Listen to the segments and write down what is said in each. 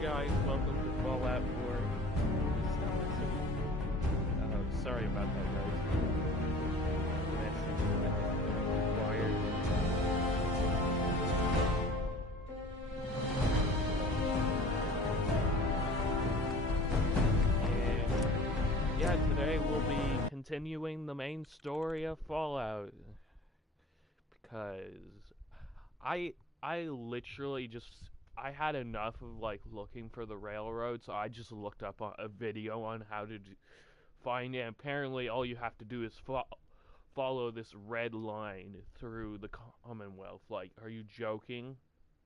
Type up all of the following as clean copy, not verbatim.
guys, welcome to Fallout 4. Sorry about that, guys. Messing with the wires. And yeah, today we'll be continuing the main story of Fallout. Because I literally just... I had enough of like looking for the railroad, so I just looked up a video on how to find it. Apparently, all you have to do is follow this red line through the Commonwealth. Like, are you joking?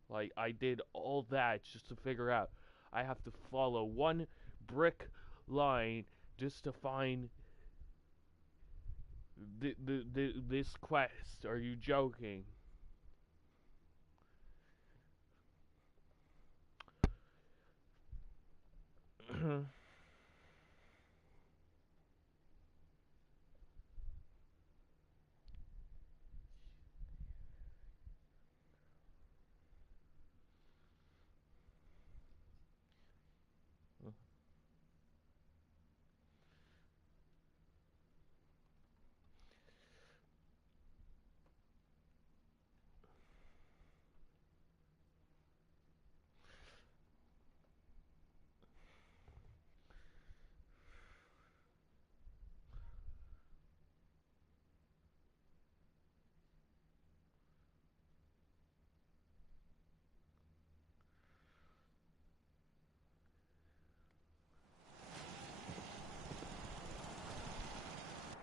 Like, I did all that just to figure out I have to follow one brick line just to find this quest. Are you joking?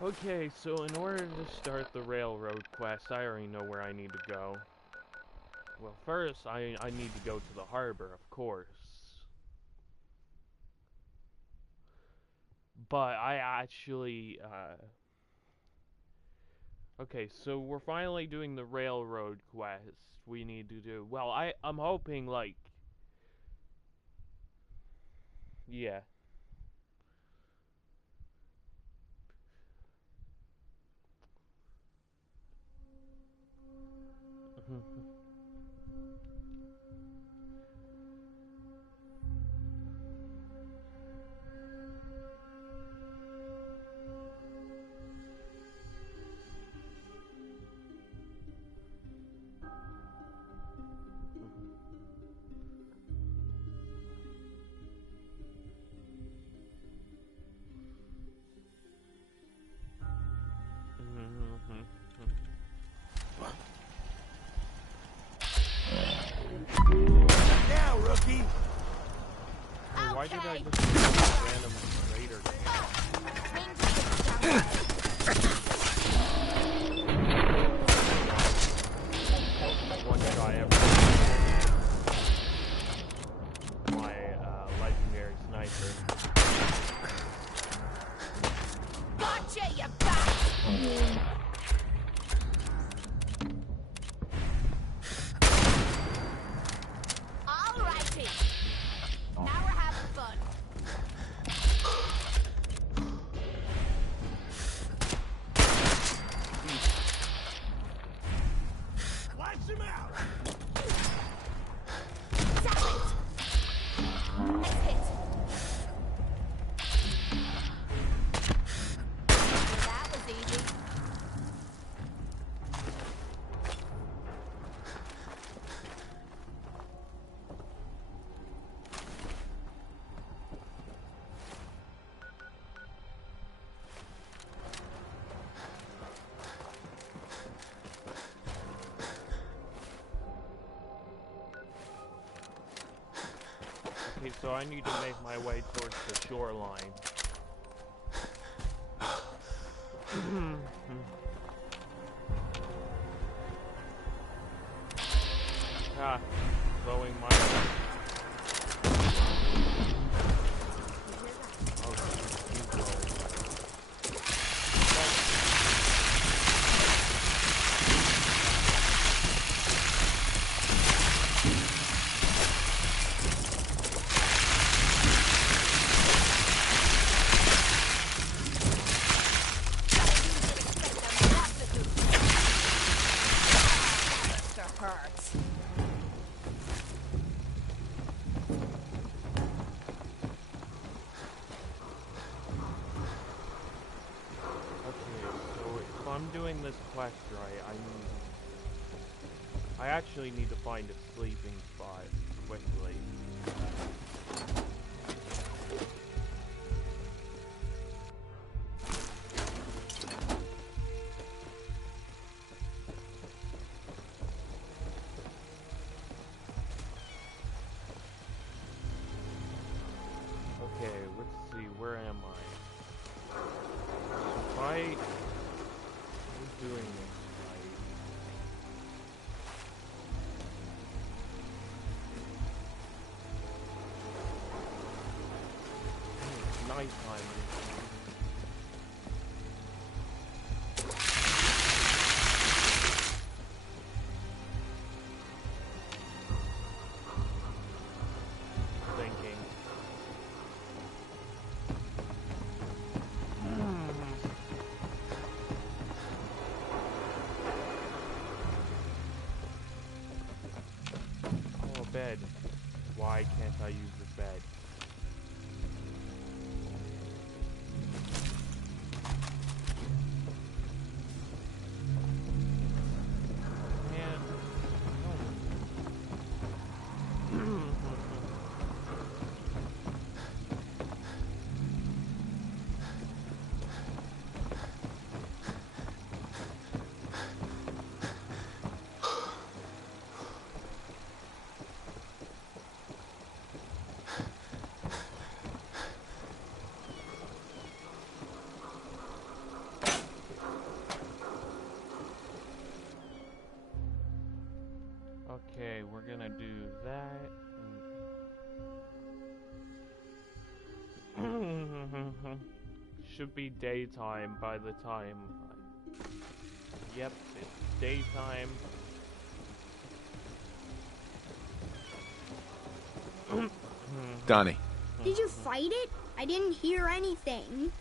Okay, so in order to start the railroad quest, I already know where I need to go. Well, first, I need to go to the harbor, of course. But I actually, okay, so we're finally doing the railroad quest we need to do. Well, I'm hoping, like... Yeah. Now, rookie! Why did I just see a random raider one shot ever. My legendary sniper. Gotcha, you bastard! Okay, so I need to make my way towards the shoreline. Blowing my way. this quest right, I actually need to find a sleeping spot quickly. Okay, let's see, where am I? If I'm doing this right. It's nighttime. Thinking. Oh, bed. Why can't I use this bed? Man. Okay, we're gonna do that. Should be daytime by the time. Yep, it's daytime. Donnie. Did you fight it? I didn't hear anything.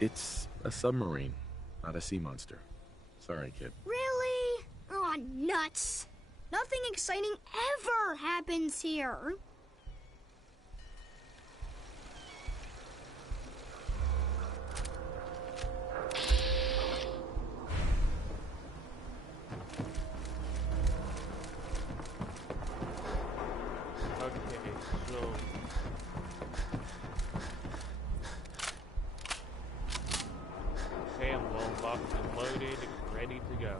It's a submarine, not a sea monster. Sorry, kid. Really? Aw, nuts. Nothing exciting ever happens here. Okay, so okay, I'm well locked and loaded, ready to go.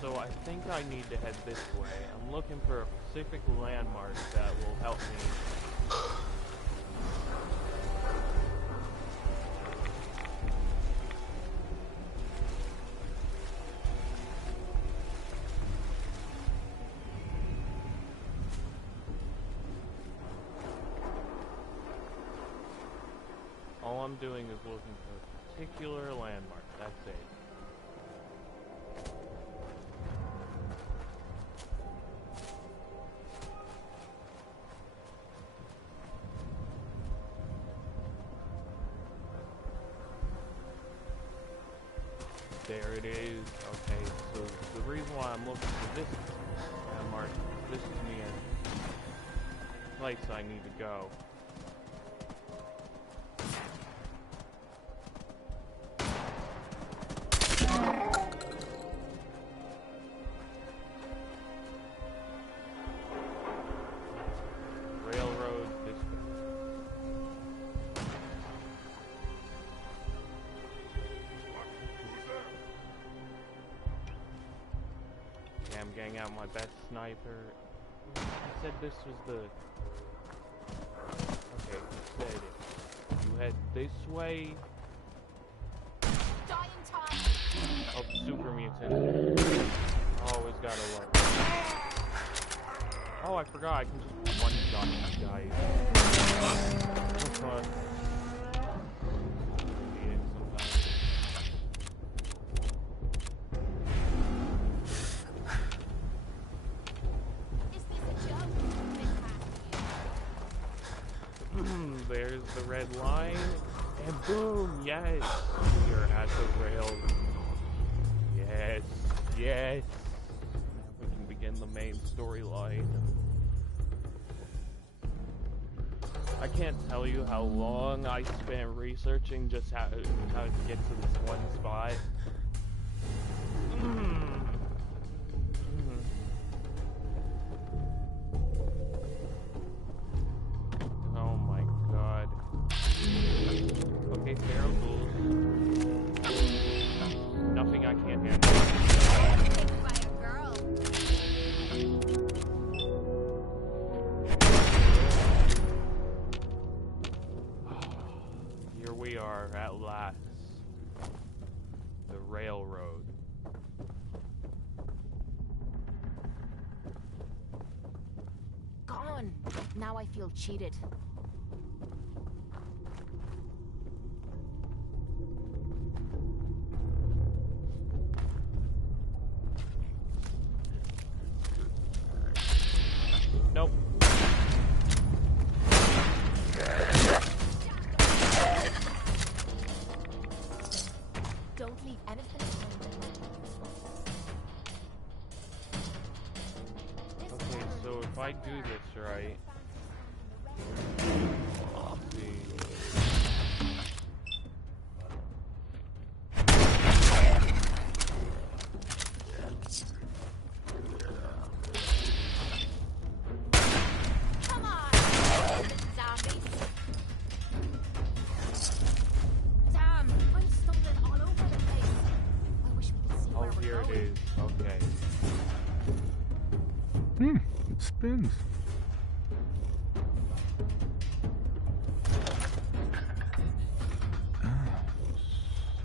So I think I need to head this way. I'm looking for a specific landmark that will help me. All I'm doing is looking for a particular landmark. That's it. There it is. Okay, so the reason why I'm looking for this landmark, this is me a place I need to go. Railroad this way. Okay, I'm getting out my best sniper. He said this was the... Okay, he said it. You head this way. Dying time. Oh, super mutant. Always gotta look. Oh, I forgot. I can just one-shot these guys. Need it sometimes. Is this a joke? There's the red line. And boom, yes. You're at the rail. Yes, yes. We can begin the main storyline. I can't tell you how long I spent researching just how to get to this one spot. Oh my god. Okay, feral ghouls. Nothing I can't handle. Picked by a girl. Here we are at last. The railroad. Gone. Now I feel cheated. Nope. Don't leave anything. Okay, so if I do this right. Let's see. Come on, zombies. Damn, I'm stumbling all over the place. I wish we could see Oh, where we're here it going. is. Okay. It spins.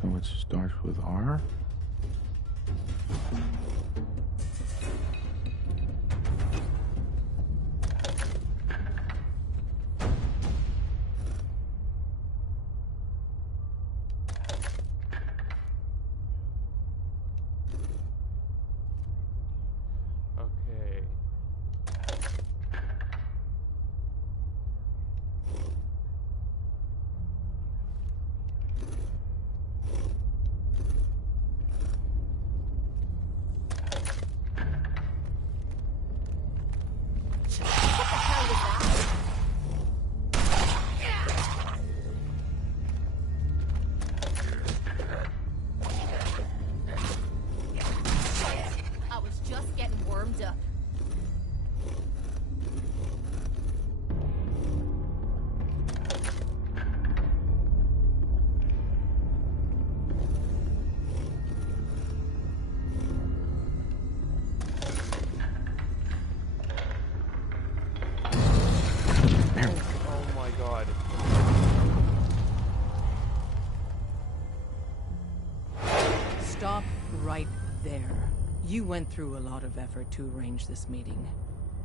So it starts with R? Okay. I was just getting warmed up. Oh my god. Stop right there. You went through a lot of effort to arrange this meeting.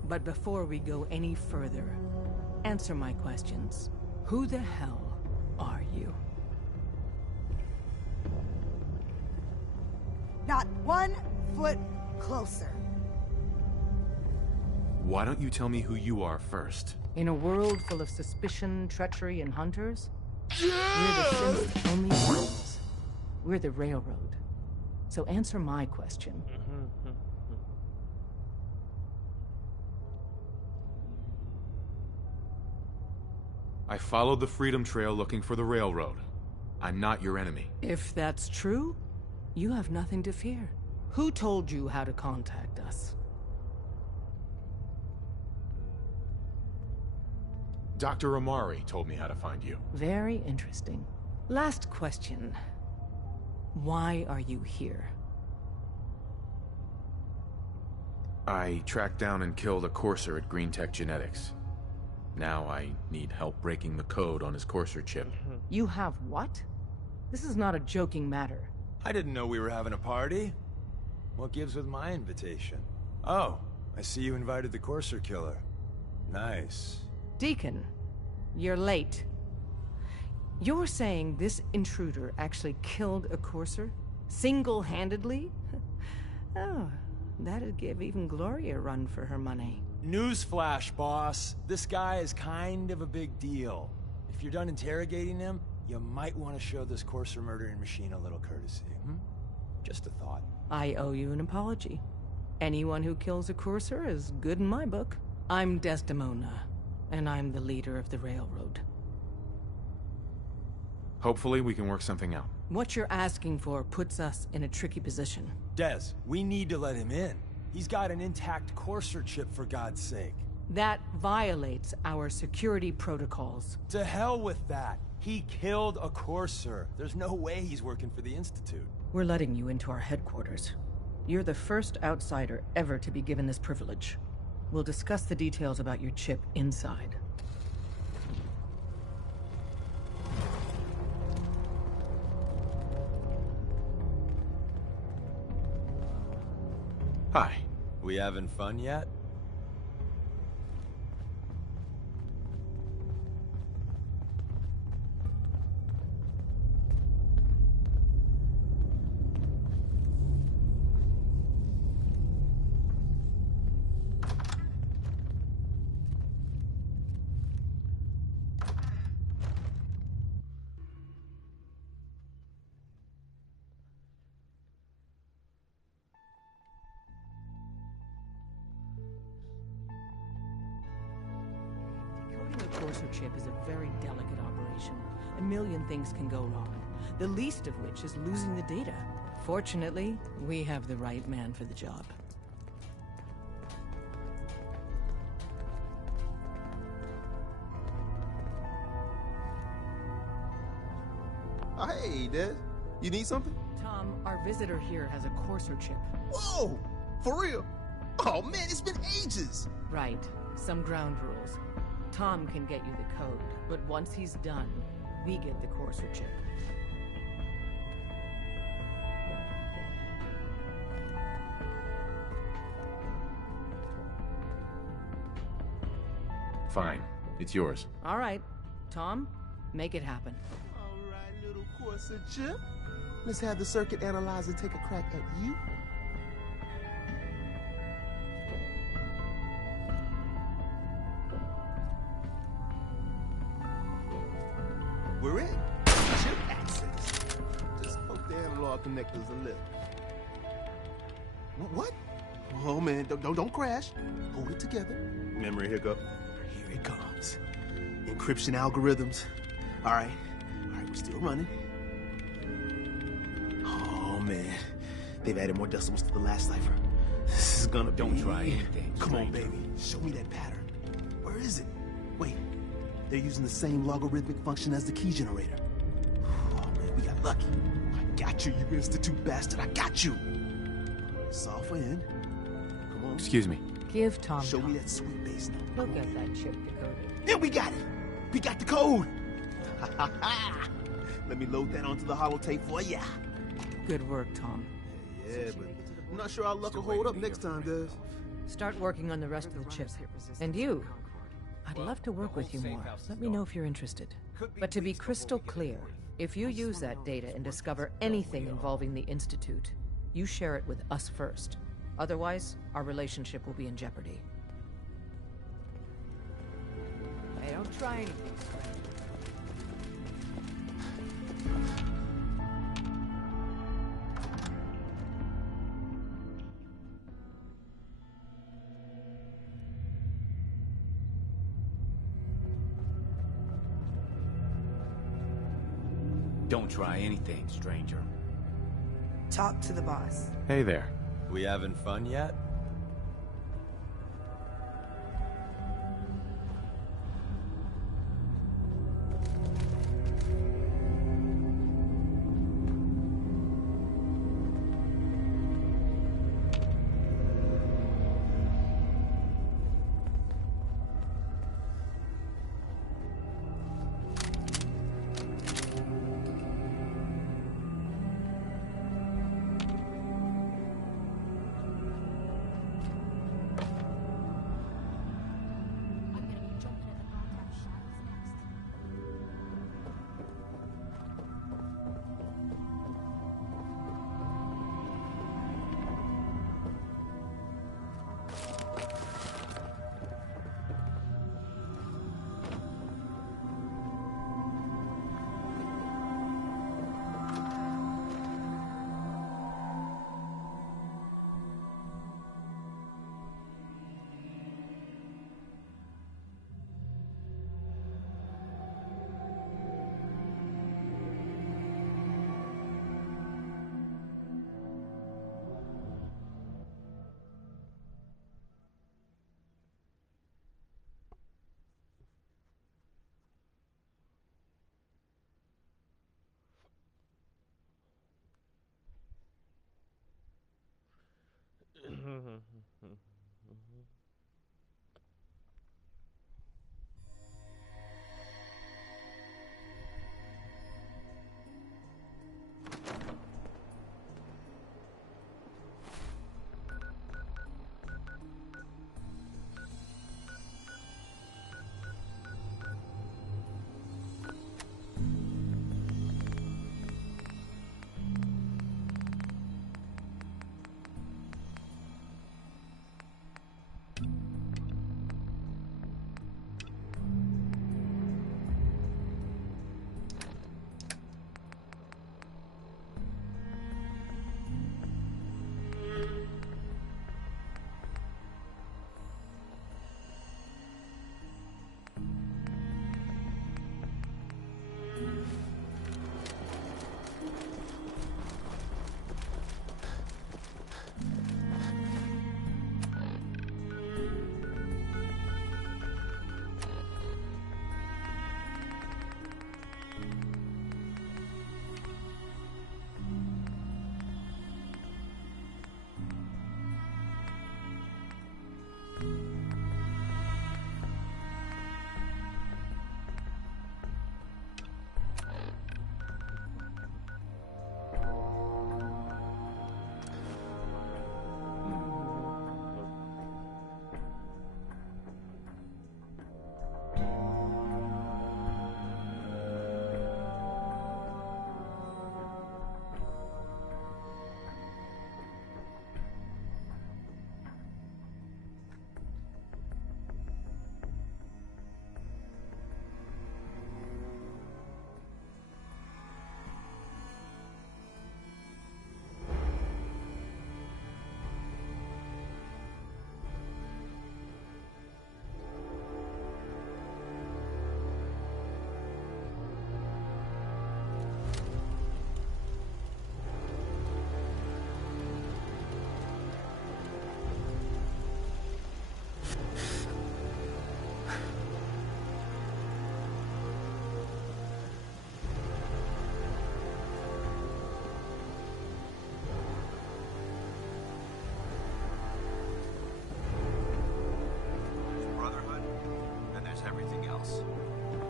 But before we go any further, answer my questions. Who the hell are you? Not 1 foot closer. Why don't you tell me who you are first? In a world full of suspicion, treachery, and hunters, we're the Sims' only ones. We're the railroad. So answer my question. I followed the Freedom Trail looking for the railroad. I'm not your enemy. If that's true, you have nothing to fear. Who told you how to contact us? Dr. Amari told me how to find you. Very interesting. Last question. Why are you here? I tracked down and killed a courser at Green Tech Genetics. Now I need help breaking the code on his courser chip. You have what? This is not a joking matter. I didn't know we were having a party. What gives with my invitation? Oh, I see you invited the Courser Killer. Nice. Deacon, you're late. You're saying this intruder actually killed a courser? Single-handedly? Oh, that'd give even Gloria a run for her money. Newsflash, boss. This guy is kind of a big deal. If you're done interrogating him, you might want to show this Courser murdering machine a little courtesy, Just a thought. I owe you an apology. Anyone who kills a courser is good in my book. I'm Desdemona. And I'm the leader of the railroad. Hopefully we can work something out. What you're asking for puts us in a tricky position. Des, we need to let him in. He's got an intact Courser chip, for God's sake. That violates our security protocols. To hell with that. He killed a Courser. There's no way he's working for the Institute. We're letting you into our headquarters. You're the first outsider ever to be given this privilege. We'll discuss the details about your chip inside. Hi. We having fun yet? Decoding a Courser chip is a very delicate operation. A million things can go wrong, the least of which is losing the data. Fortunately, we have the right man for the job. Hey, Des. You need something? Tom, our visitor here has a Courser chip. Whoa! For real? Oh man, it's been ages! Right. Some ground rules. Tom can get you the code, but once he's done, we get the Courser chip. Fine. It's yours. All right. Tom, make it happen. Alright, little Corsa chip. Let's have the circuit analyzer take a crack at you. We're in. Chip access. Just poke the analog connectors a little. What? Oh man, don't crash. Hold it together. Memory hiccup. Here it comes. Encryption algorithms. All right, we're still running. Oh man, they've added more decimals to the last cipher. This is gonna be... Don't try anything. Come on, baby. Show me that pattern. Where is it? Wait, they're using the same logarithmic function as the key generator. Oh man, we got lucky. I got you, you Institute bastard. I got you. Software in. Come on. Excuse me. Give Tom Show time. me that sweet bass note. He'll get that chip decoded. Yeah, we got it. We got the code. Let me load that onto the holotape for ya. Good work, Tom. Yeah, but I'm not sure our luck will hold up next time, Des. Start working on the rest of the chip. And you, I'd love to work with you more. Let me know if you're interested. But to be crystal clear, if you use that data and discover anything involving the Institute, you share it with us first. Otherwise, our relationship will be in jeopardy. Hey, don't try anything. Don't try anything, stranger. Talk to the boss. Hey there. We having fun yet?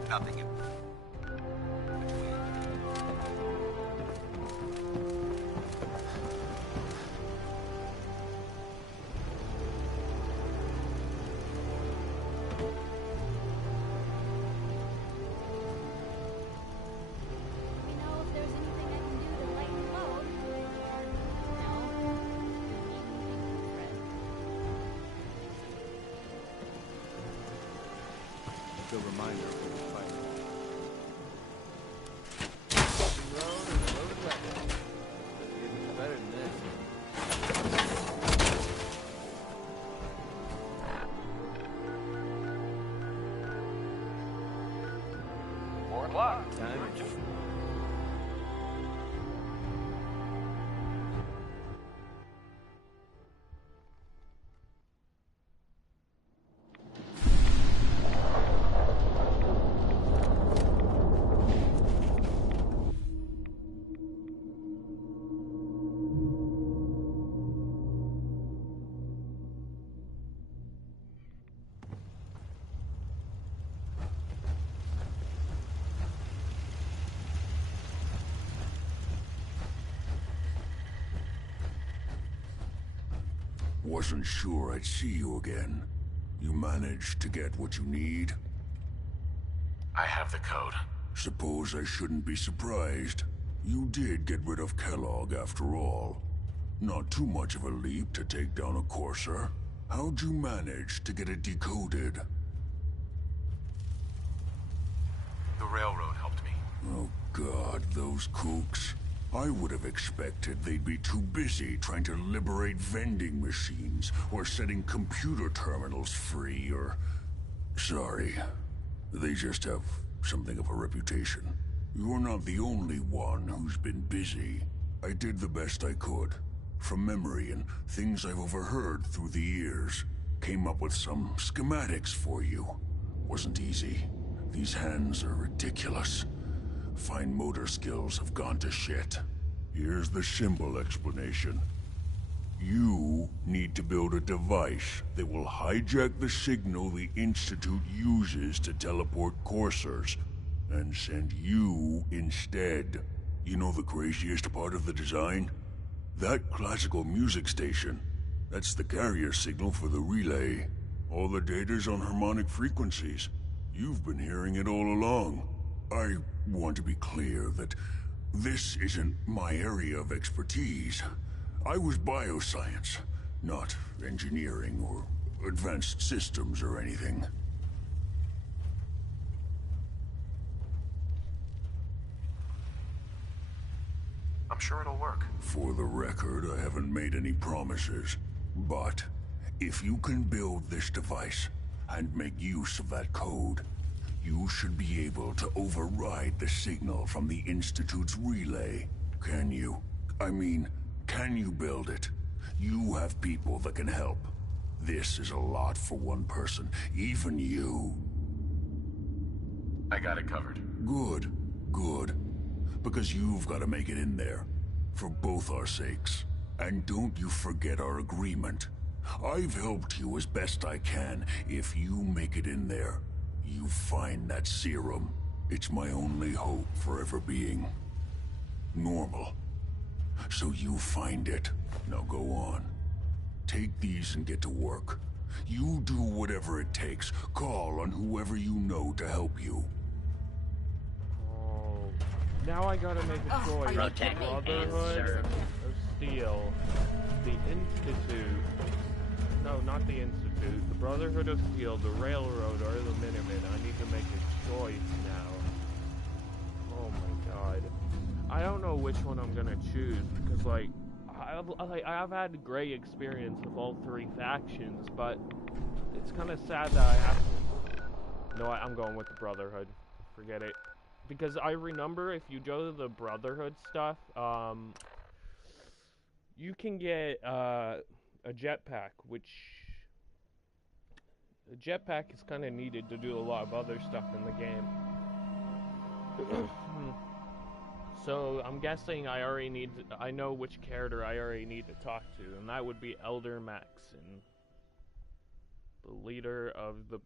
Nothing in the reminder of the fight. Road and loaded weapons. It's better than this. 4 o'clock. Time is Wasn't sure I'd see you again. You managed to get what you need? I have the code. Suppose I shouldn't be surprised. You did get rid of Kellogg after all. Not too much of a leap to take down a Courser. How'd you manage to get it decoded? The railroad helped me. Oh God, those kooks. I would have expected they'd be too busy trying to liberate vending machines or setting computer terminals free or... Sorry. They just have something of a reputation. You're not the only one who's been busy. I did the best I could. From memory and things I've overheard through the years. Came up with some schematics for you. Wasn't easy. These hands are ridiculous. Fine motor skills have gone to shit. Here's the symbol explanation. You need to build a device that will hijack the signal the Institute uses to teleport coursers, and send you instead. You know the craziest part of the design? That classical music station. That's the carrier signal for the relay. All the data's on harmonic frequencies. You've been hearing it all along. I want to be clear that this isn't my area of expertise. I was bioscience, not engineering or advanced systems or anything. I'm sure it'll work. For the record, I haven't made any promises. But if you can build this device and make use of that code, you should be able to override the signal from the Institute's relay. Can you? I mean, can you build it? You have people that can help. This is a lot for one person, even you. I got it covered. Good, good. Because you've got to make it in there. For both our sakes. And don't you forget our agreement. I've helped you as best I can. If you make it in there, you find that serum. It's my only hope for ever being normal. So you find it. Now go on. Take these and get to work. You do whatever it takes. Call on whoever you know to help you. Oh, now I gotta make a choice. Protect Brotherhood of Steel, the Institute. No, not the Institute. The Brotherhood of Steel, the Railroad, or the Minutemen. I need to make a choice now. Oh my god. I don't know which one I'm gonna choose because, like, I've had a great experience with all three factions, but it's kind of sad that I have to... No, I'm going with the Brotherhood. Forget it. Because I remember if you go to the Brotherhood stuff, you can get a jetpack, which... A jetpack is kind of needed to do a lot of other stuff in the game. So I'm guessing I know which character I already need to talk to, and that would be Elder Maxon, the leader of the...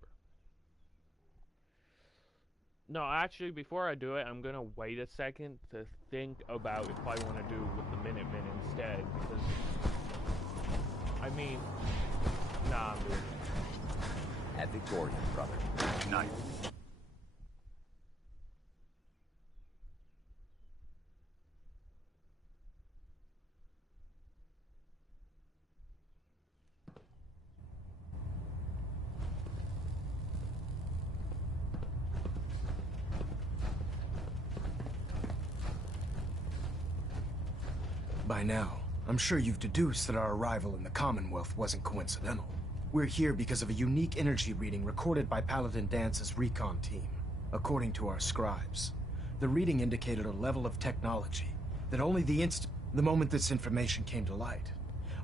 No, actually, before I do it, I'm gonna wait a second to think about if I want to do it with the Minutemen instead, because... I mean... Nah, I'm doing it. At Victoria, brother. Night. By now, I'm sure you've deduced that our arrival in the Commonwealth wasn't coincidental. We're here because of a unique energy reading recorded by Paladin Dance's recon team. According to our scribes, the reading indicated a level of technology that only the moment this information came to light,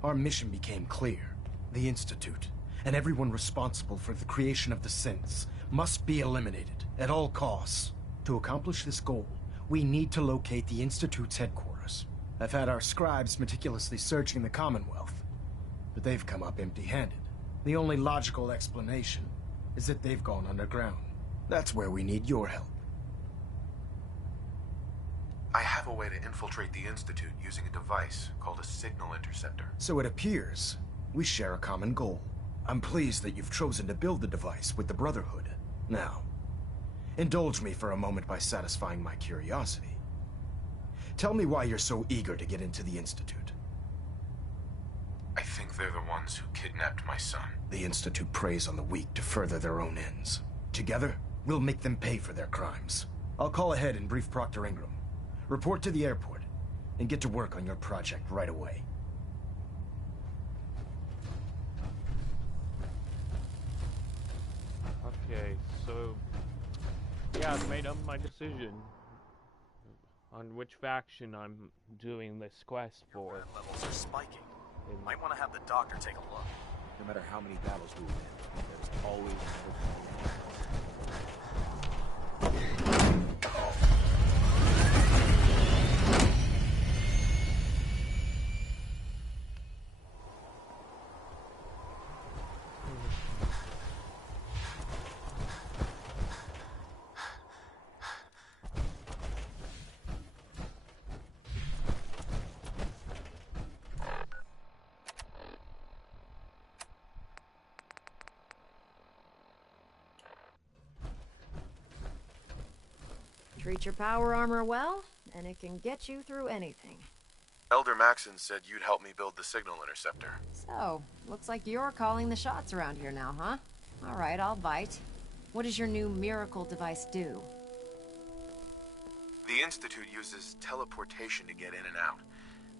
our mission became clear. The Institute, and everyone responsible for the creation of the synths, must be eliminated at all costs. To accomplish this goal, we need to locate the Institute's headquarters. I've had our scribes meticulously searching the Commonwealth, but they've come up empty-handed. The only logical explanation is that they've gone underground. That's where we need your help. I have a way to infiltrate the Institute using a device called a signal interceptor. So it appears we share a common goal. I'm pleased that you've chosen to build the device with the Brotherhood. Now, indulge me for a moment by satisfying my curiosity. Tell me why you're so eager to get into the Institute. I think they're the ones who kidnapped my son. The Institute preys on the weak to further their own ends. Together, we'll make them pay for their crimes. I'll call ahead and brief Proctor Ingram. Report to the airport, and get to work on your project right away. Okay, so... Yeah, I've made up my decision on which faction I'm doing this quest for. Levels are spiking. Might want to have the doctor take a look. No matter how many battles we win, there's always hope. Treat your power armor well, and it can get you through anything. Elder Maxon said you'd help me build the signal interceptor. So, looks like you're calling the shots around here now, huh? Alright, I'll bite. What does your new miracle device do? The Institute uses teleportation to get in and out.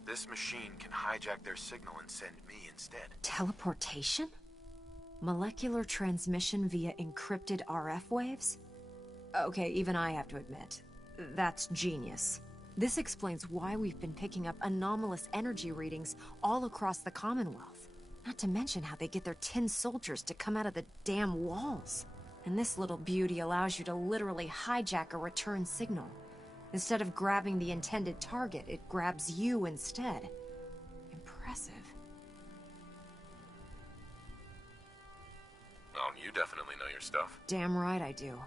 This machine can hijack their signal and send me instead. Teleportation? Molecular transmission via encrypted RF waves? Okay, even I have to admit, that's genius. This explains why we've been picking up anomalous energy readings all across the Commonwealth. Not to mention how they get their tin soldiers to come out of the damn walls. And this little beauty allows you to literally hijack a return signal. Instead of grabbing the intended target, it grabs you instead. Impressive. Oh, you definitely know your stuff. Damn right I do.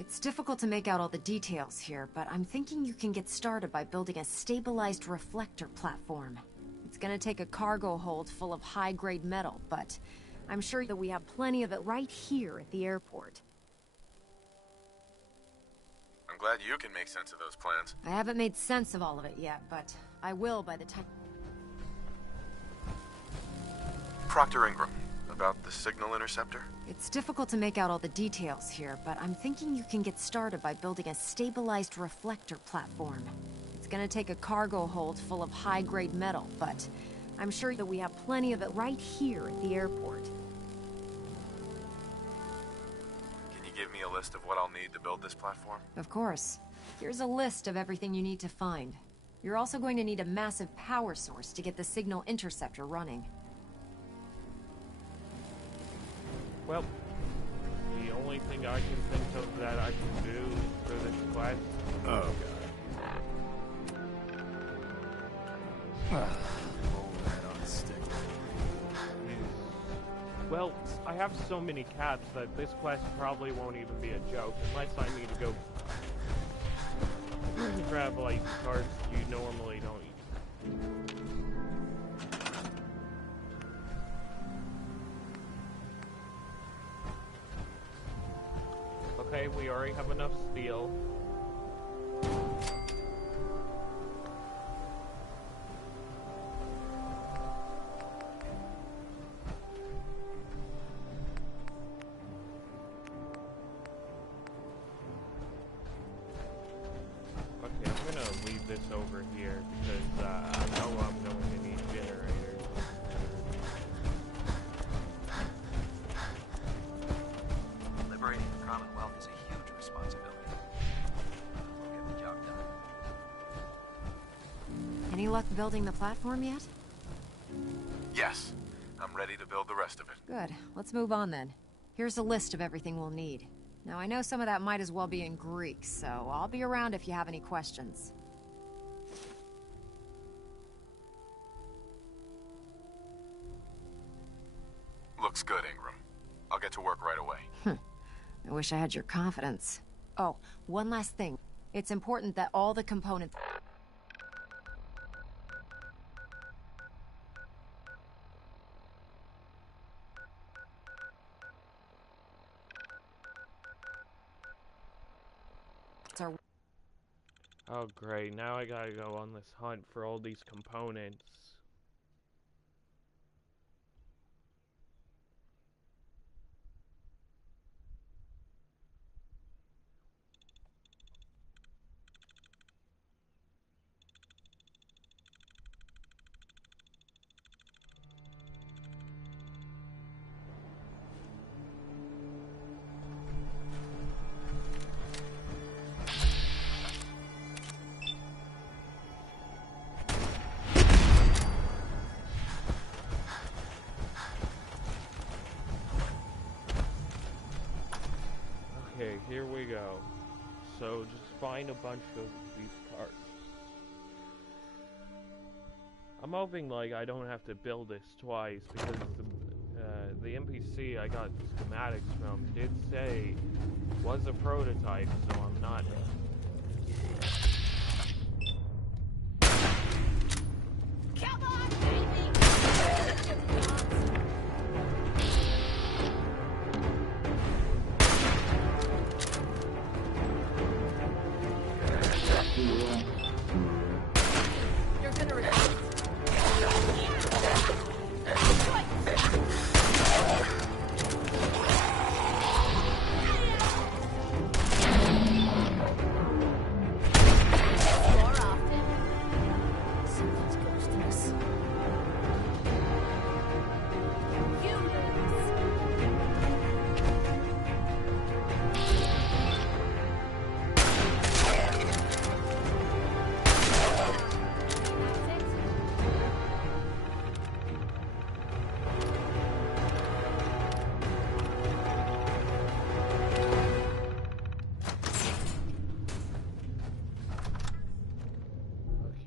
It's difficult to make out all the details here, but I'm thinking you can get started by building a stabilized reflector platform. It's gonna take a cargo hold full of high-grade metal, but I'm sure that we have plenty of it right here at the airport. I'm glad you can make sense of those plans. I haven't made sense of all of it yet, but I will by the time... Proctor Ingram, about the signal interceptor? It's difficult to make out all the details here, but I'm thinking you can get started by building a stabilized reflector platform. It's gonna take a cargo hold full of high-grade metal, but I'm sure that we have plenty of it right here at the airport. Can you give me a list of what I'll need to build this platform? Of course. Here's a list of everything you need to find. You're also going to need a massive power source to get the signal interceptor running. Well, the only thing I can think of that I can do for this quest... Oh, God. Well, I have so many cats that this quest probably won't even be a joke, unless I need to go grab, like, cards you normally don't use. Okay, we already have enough steel. Okay, I'm gonna leave this over here because I know I'm going to need generators. Liberating the Commonwealth is a huge responsibility. We'll get the job done. Any luck building the platform yet? Yes. I'm ready to build the rest of it. Good. Let's move on then. Here's a list of everything we'll need. Now, I know some of that might as well be in Greek, so I'll be around if you have any questions. Looks good, Ingram. I'll get to work right away. I wish I had your confidence. Oh, one last thing. It's important that all the components... Oh great, now I gotta go on this hunt for all these components. Okay, here we go. So just find a bunch of these parts. I'm hoping like I don't have to build this twice because the NPC I got schematics from did say was a prototype, so I'm not. Come on, baby!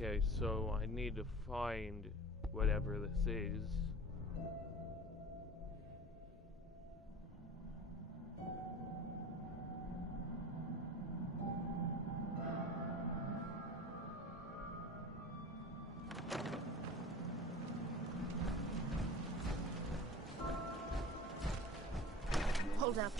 Okay, so I need to find whatever this is. Hold up.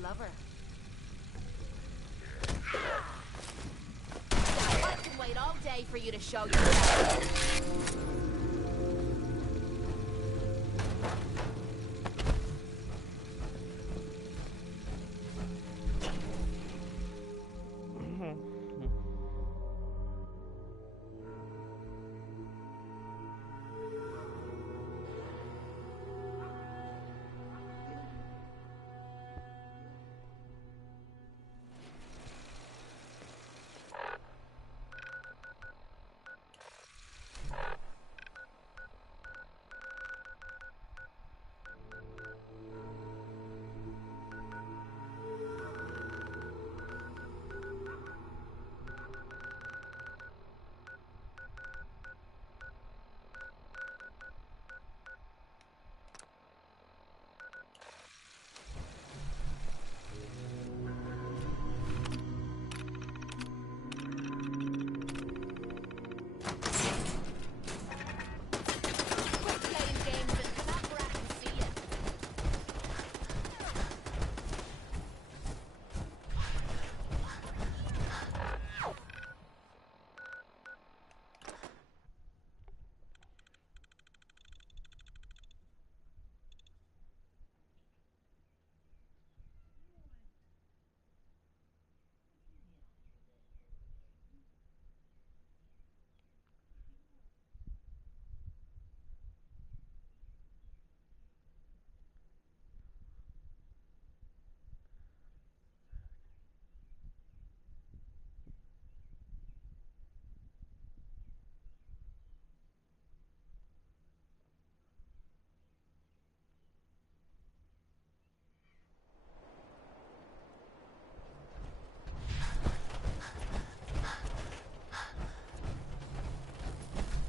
Lover. I can wait all day for you to show yourself.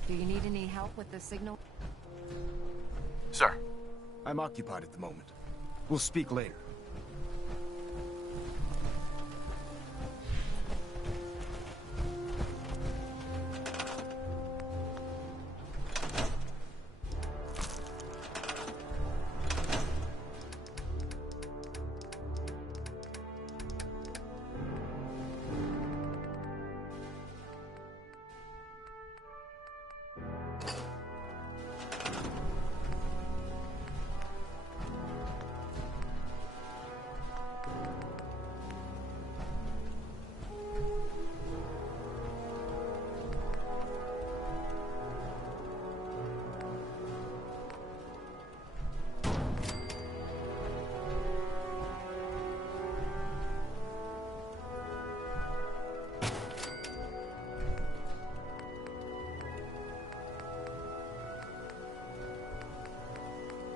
Do you need any help with the signal? Sir, I'm occupied at the moment. We'll speak later.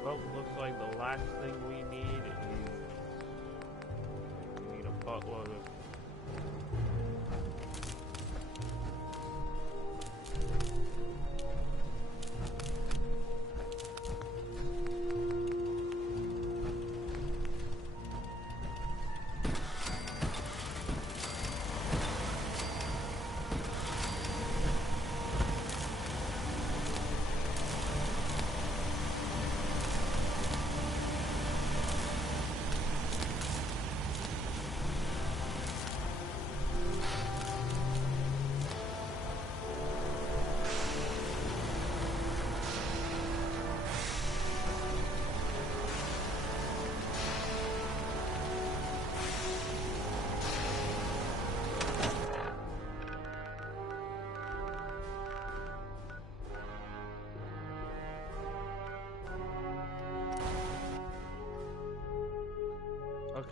Well, looks like the last thing we need is we need a buttload of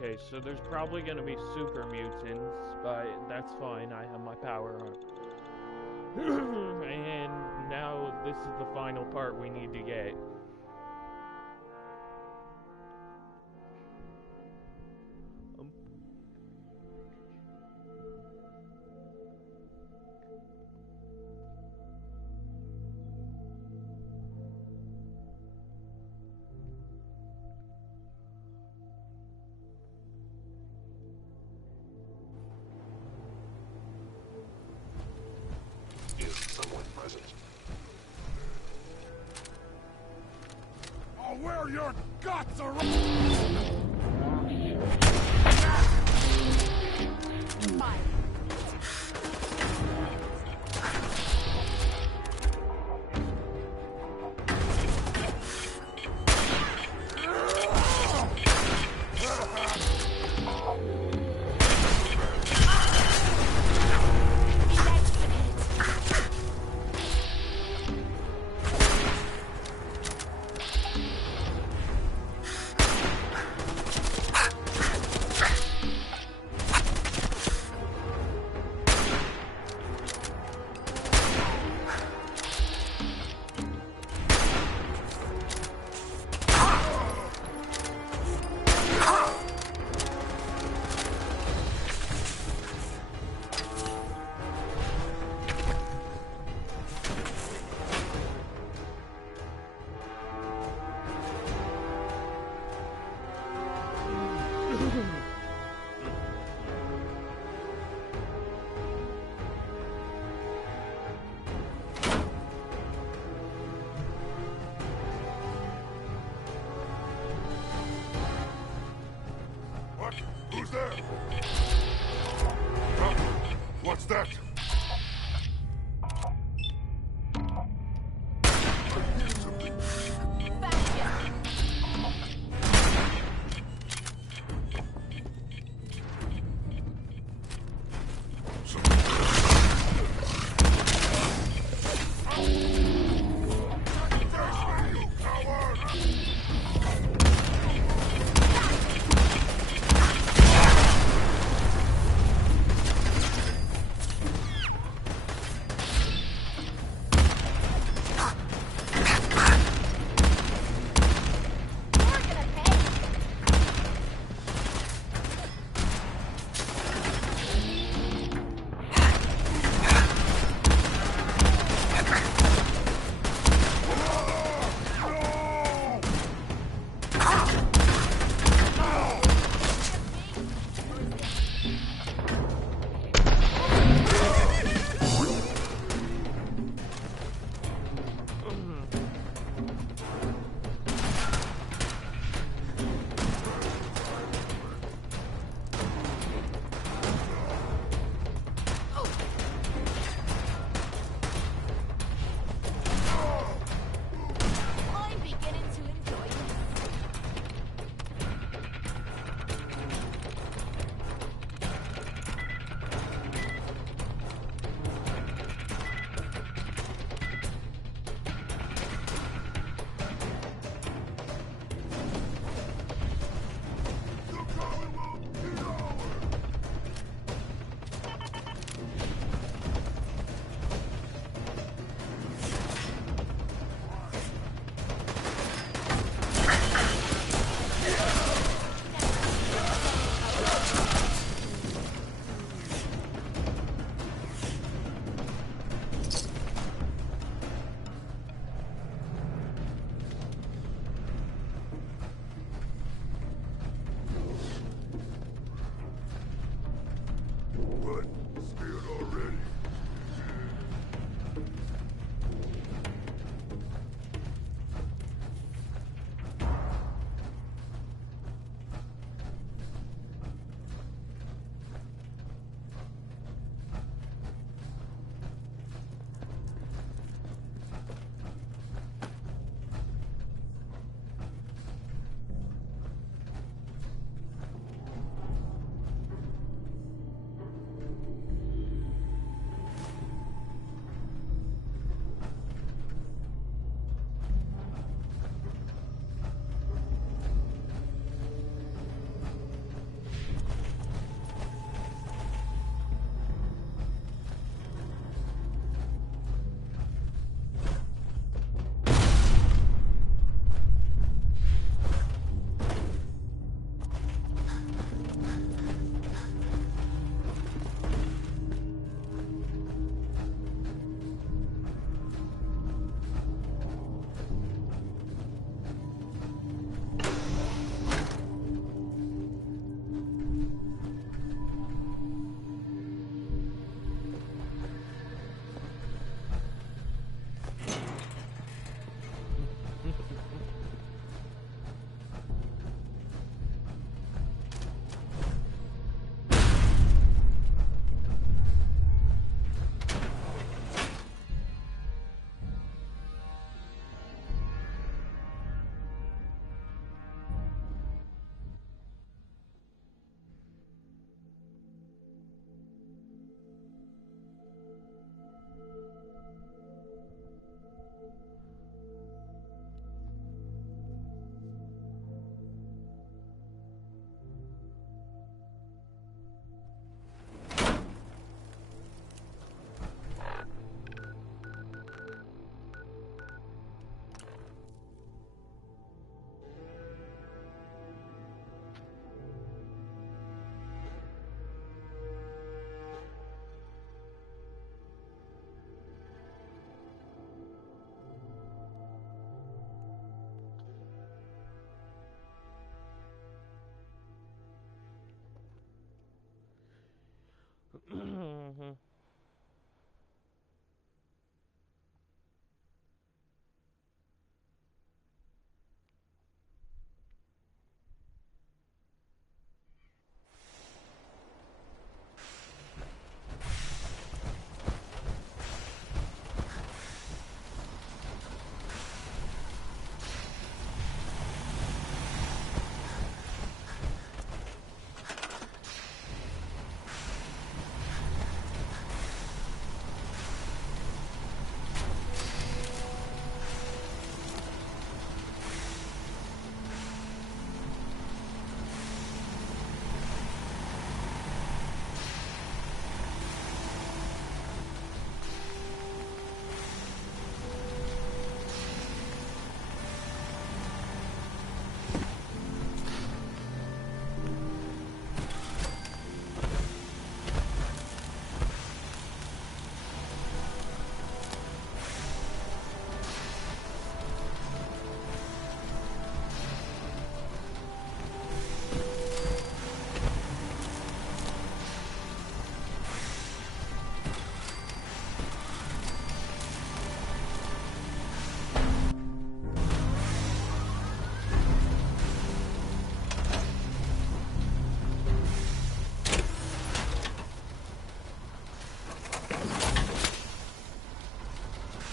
Okay, so there's probably gonna be super mutants, but that's fine, I have my power on. And now this is the final part we need to get. Is someone present? I'll wear your guts around!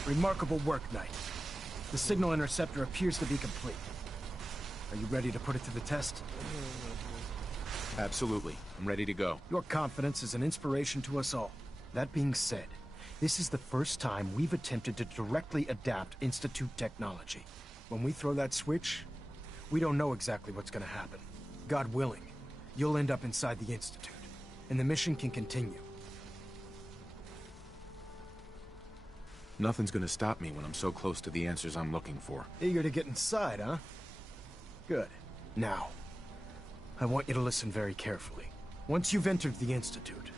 Remarkable work, Knight. The signal interceptor appears to be complete. Are you ready to put it to the test? Absolutely. I'm ready to go. Your confidence is an inspiration to us all. That being said, this is the first time we've attempted to directly adapt Institute technology. When we throw that switch, we don't know exactly what's gonna happen. God willing, you'll end up inside the Institute, and the mission can continue. Nothing's gonna stop me when I'm so close to the answers I'm looking for. Eager to get inside, huh? Good. Now, I want you to listen very carefully. Once you've entered the Institute,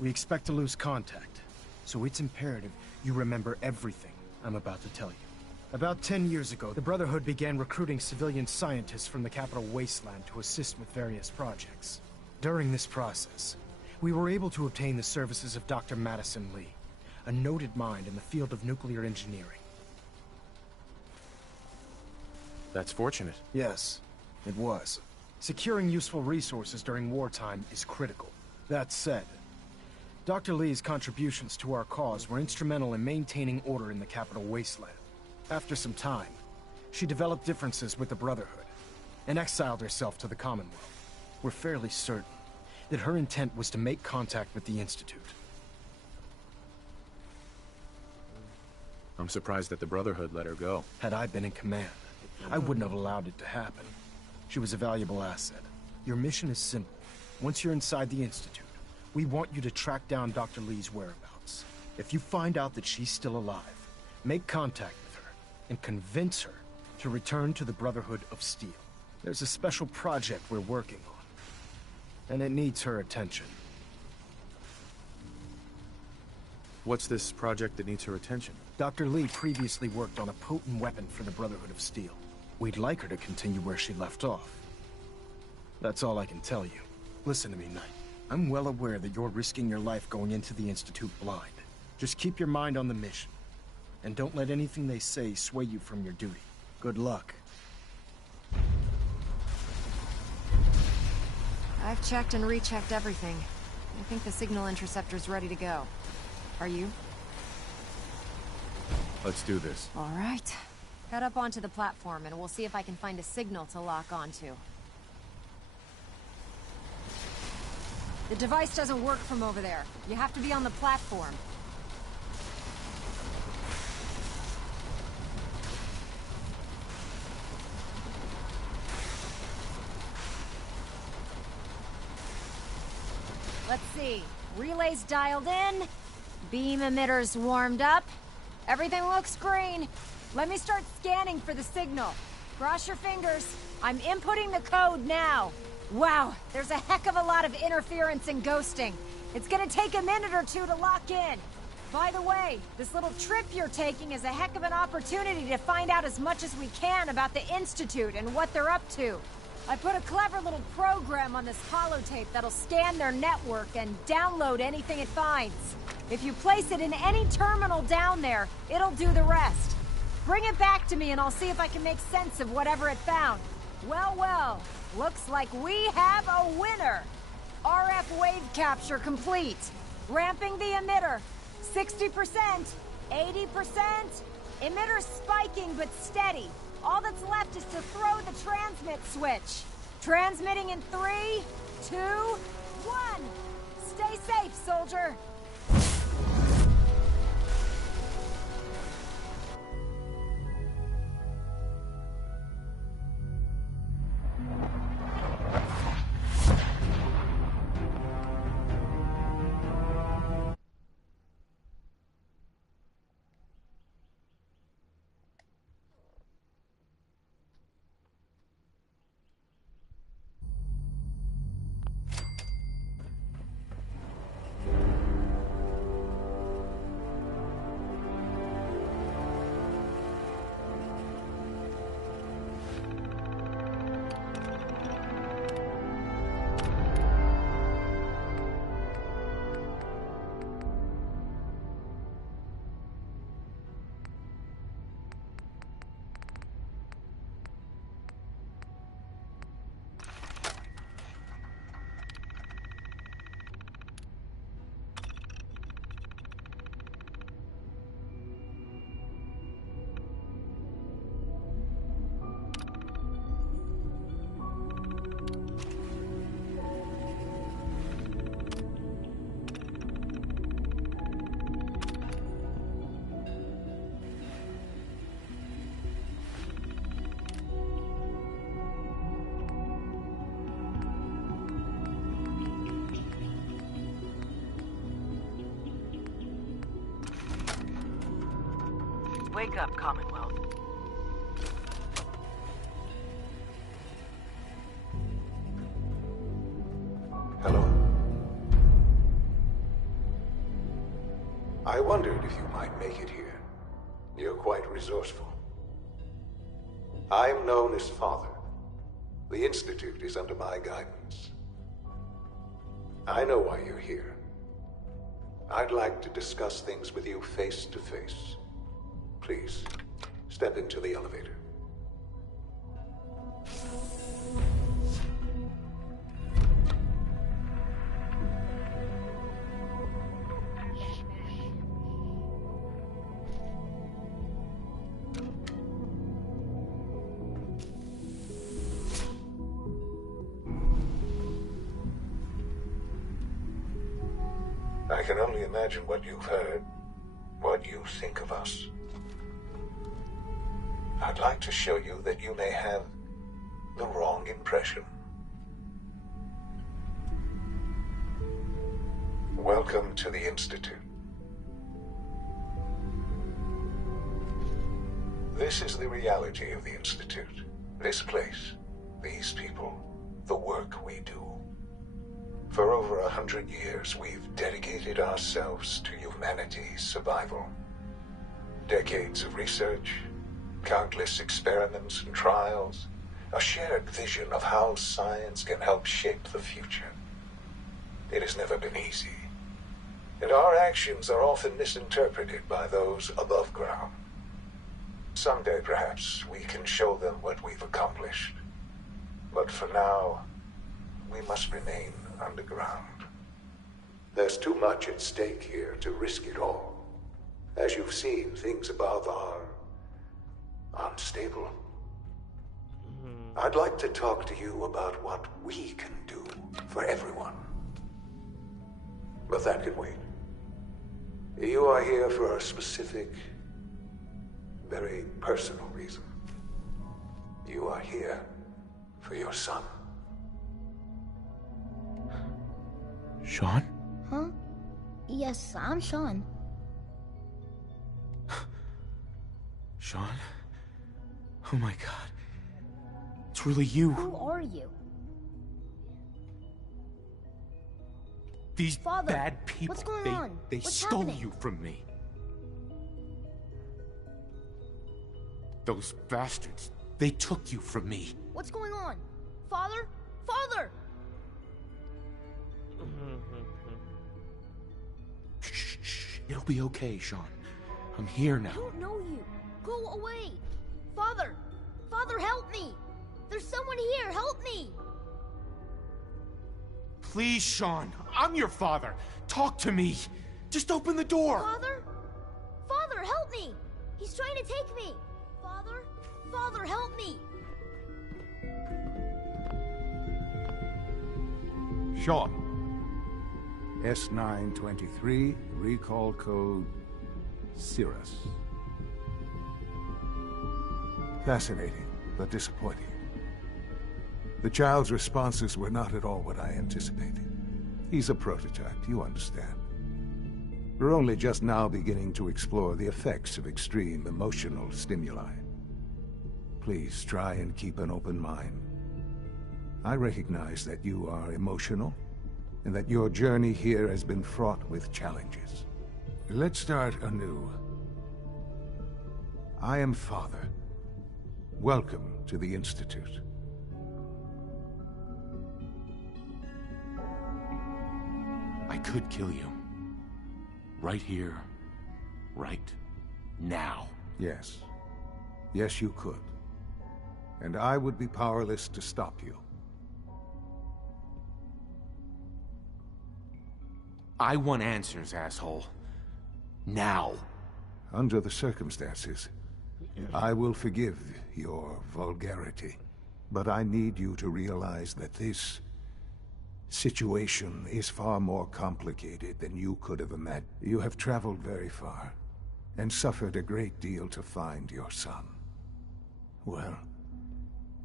we expect to lose contact, so it's imperative you remember everything I'm about to tell you. About 10 years ago, the Brotherhood began recruiting civilian scientists from the capital wasteland to assist with various projects. During this process, we were able to obtain the services of Dr. Madison Lee, a noted mind in the field of nuclear engineering. That's fortunate. Yes, it was. Securing useful resources during wartime is critical. That said, Dr. Lee's contributions to our cause were instrumental in maintaining order in the capital wasteland. After some time, she developed differences with the Brotherhood and exiled herself to the Commonwealth. We're fairly certain that her intent was to make contact with the Institute. I'm surprised that the Brotherhood let her go. Had I been in command, I wouldn't have allowed it to happen. She was a valuable asset. Your mission is simple. Once you're inside the Institute, we want you to track down Dr. Lee's whereabouts. If you find out that she's still alive, make contact with her and convince her to return to the Brotherhood of Steel. There's a special project we're working on, and it needs her attention. What's this project that needs her attention? Dr. Lee previously worked on a potent weapon for the Brotherhood of Steel. We'd like her to continue where she left off. That's all I can tell you. Listen to me, Knight. I'm well aware that you're risking your life going into the Institute blind. Just keep your mind on the mission. And don't let anything they say sway you from your duty. Good luck. I've checked and rechecked everything. I think the signal interceptor's ready to go. Are you? Let's do this. All right. Head up onto the platform and we'll see if I can find a signal to lock onto. The device doesn't work from over there. You have to be on the platform. Let's see. Relays dialed in. Beam emitters warmed up. Everything looks green. Let me start scanning for the signal. Cross your fingers. I'm inputting the code now. Wow, there's a heck of a lot of interference and ghosting. It's gonna take a minute or two to lock in. By the way, this little trip you're taking is a heck of an opportunity to find out as much as we can about the Institute and what they're up to. I put a clever little program on this holotape that'll scan their network and download anything it finds. If you place it in any terminal down there, it'll do the rest. Bring it back to me and I'll see if I can make sense of whatever it found. Well, well, looks like we have a winner. RF wave capture complete. Ramping the emitter. 60%, 80%. Emitter spiking but steady. All that's left is to throw the transmit switch. Transmitting in 3, 2, 1. Stay safe, soldier. Wake up, Commonwealth. Hello. I wondered if you might make it here. You're quite resourceful. I'm known as Father. The Institute is under my guidance. I know why you're here. I'd like to discuss things with you face to face. Please, step into the elevator. I can only imagine what you've heard, what you think of us. I'd like to show you that you may have the wrong impression. Welcome to the Institute. This is the reality of the Institute. This place, these people, the work we do. For over 100 years, we've dedicated ourselves to humanity's survival. Decades of research, countless experiments and trials, a shared vision of how science can help shape the future. It has never been easy, and our actions are often misinterpreted by those above ground. Someday, perhaps, we can show them what we've accomplished. But for now, we must remain underground. There's too much at stake here to risk it all. As you've seen, things above are unstable. I'd like to talk to you about what we can do for everyone. But that can wait. You are here for a specific, very personal reason. You are here for your son. Sean? Huh? Yes, I'm Sean. Sean? Oh my god. It's really you. Who are you? These Father, bad people, what's going on? They What's stole happening? you from me. Those bastards, they took you from me. What's going on? Father? Father! Shh. It'll be okay, Sean. I'm here now. I don't know you. Go away. Father! Father, help me! There's someone here, help me! Please, Sean. I'm your father. Talk to me. Just open the door. Father? Father, help me! He's trying to take me! Father? Father, help me! Sean. S923, recall code Cirrus. Fascinating, but disappointing. The child's responses were not at all what I anticipated. He's a prototype, you understand. We're only just now beginning to explore the effects of extreme emotional stimuli. Please try and keep an open mind. I recognize that you are emotional, and that your journey here has been fraught with challenges. Let's start anew. I am Father. Welcome to the Institute. I could kill you. Right here. Right now. Yes. Yes, you could. And I would be powerless to stop you. I want answers, asshole. Now. Under the circumstances, I will forgive your vulgarity. But I need you to realize that this situation is far more complicated than you could have imagined. You have traveled very far, and suffered a great deal to find your son. Well,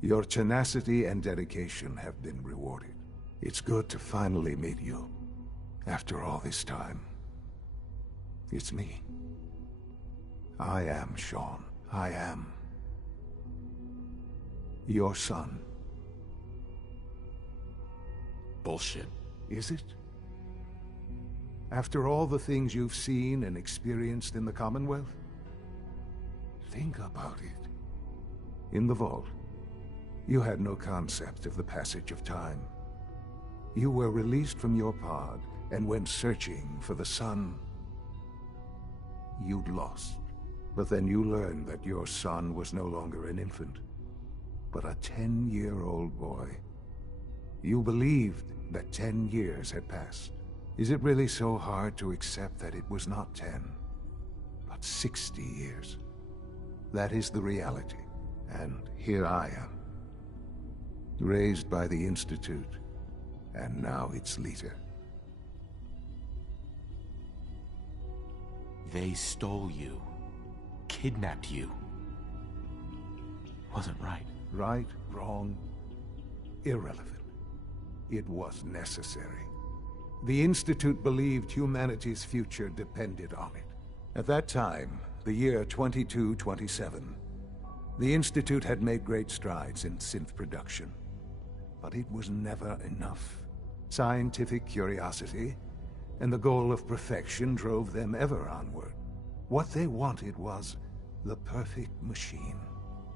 your tenacity and dedication have been rewarded. It's good to finally meet you. After all this time, it's me. I am, Sean. I am. Your son. Bullshit. Is it? After all the things you've seen and experienced in the Commonwealth? Think about it. In the vault, you had no concept of the passage of time. You were released from your pod and went searching for the son you'd lost. But then you learned that your son was no longer an infant, but a 10-year-old boy. You believed that 10 years had passed. Is it really so hard to accept that it was not 10, but 60 years? That is the reality. And here I am, raised by the Institute, and now its leader. They stole you, kidnapped you. Wasn't right. Right, wrong, irrelevant. It was necessary. The Institute believed humanity's future depended on it. At that time, the year 2227, the Institute had made great strides in synth production. But it was never enough. Scientific curiosity and the goal of perfection drove them ever onward. What they wanted was the perfect machine.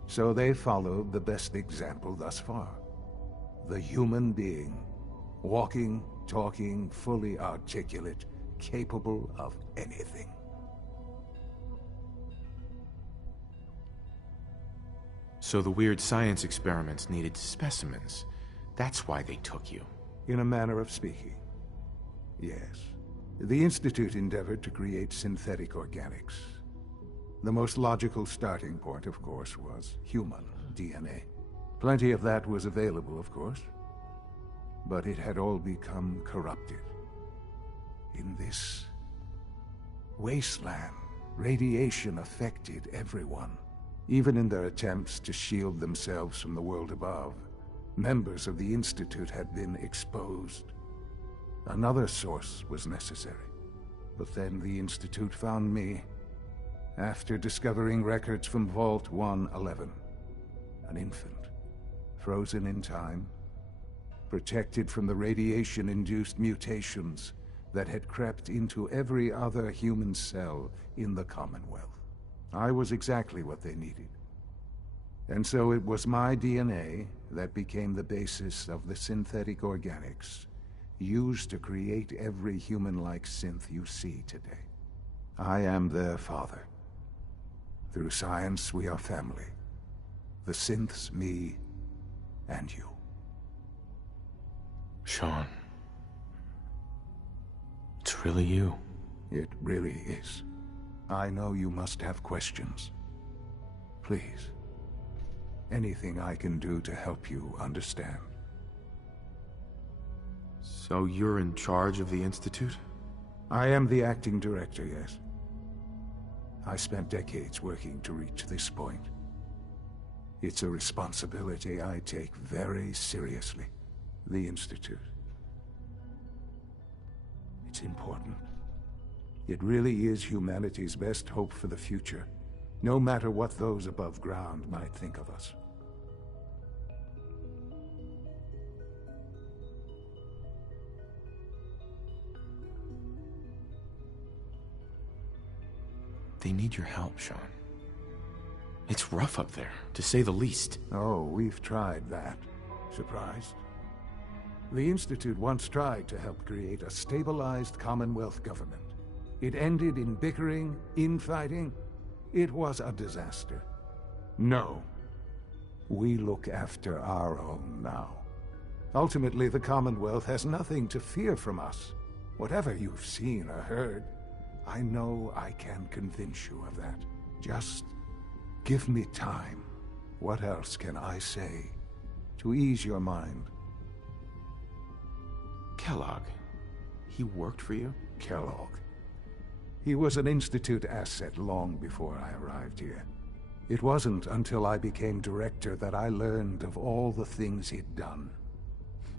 So they followed the best example thus far. The human being. Walking, talking, fully articulate, capable of anything. So the weird science experiments needed specimens. That's why they took you. In a manner of speaking, yes. The Institute endeavored to create synthetic organics. The most logical starting point, of course, was human DNA. Plenty of that was available, of course. But it had all become corrupted. In this wasteland, radiation affected everyone. Even in their attempts to shield themselves from the world above, members of the Institute had been exposed. Another source was necessary. But then the Institute found me, after discovering records from Vault 111. An infant, frozen in time, protected from the radiation-induced mutations that had crept into every other human cell in the Commonwealth. I was exactly what they needed. And so it was my DNA that became the basis of the synthetic organics used to create every human-like synth you see today. I am their father. Through science, we are family. The synths, me, and you. Sean. It's really you. It really is. I know you must have questions. Please. Anything I can do to help you understand. So you're in charge of the Institute? I am the acting director, yes. I spent decades working to reach this point. It's a responsibility I take very seriously. The Institute. It's important. It really is humanity's best hope for the future, no matter what those above ground might think of us. They need your help, Sean. It's rough up there, to say the least. Oh, we've tried that. Surprised? The Institute once tried to help create a stabilized Commonwealth government. It ended in bickering, infighting. It was a disaster. No. We look after our own now. Ultimately, the Commonwealth has nothing to fear from us. Whatever you've seen or heard, I know I can convince you of that. Just give me time. What else can I say to ease your mind? Kellogg. He worked for you? Kellogg. He was an Institute asset long before I arrived here. It wasn't until I became director that I learned of all the things he'd done.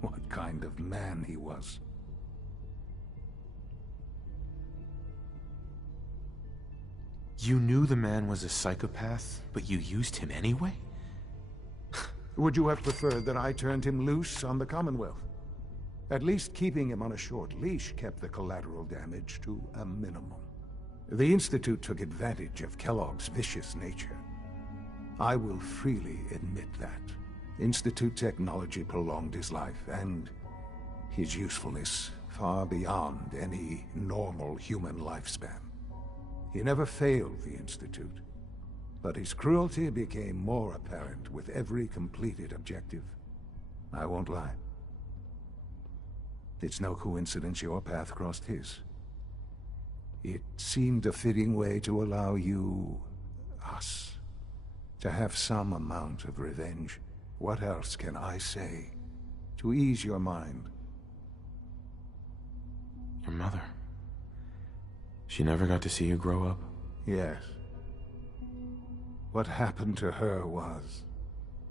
What kind of man he was. You knew the man was a psychopath, but you used him anyway? Would you have preferred that I turned him loose on the Commonwealth? At least keeping him on a short leash kept the collateral damage to a minimum. The Institute took advantage of Kellogg's vicious nature. I will freely admit that. Institute technology prolonged his life, and his usefulness far beyond any normal human lifespan. He never failed the Institute, but his cruelty became more apparent with every completed objective. I won't lie. It's no coincidence your path crossed his. It seemed a fitting way to allow you, us, to have some amount of revenge. What else can I say to ease your mind? Your mother. She never got to see you grow up? Yes. What happened to her was...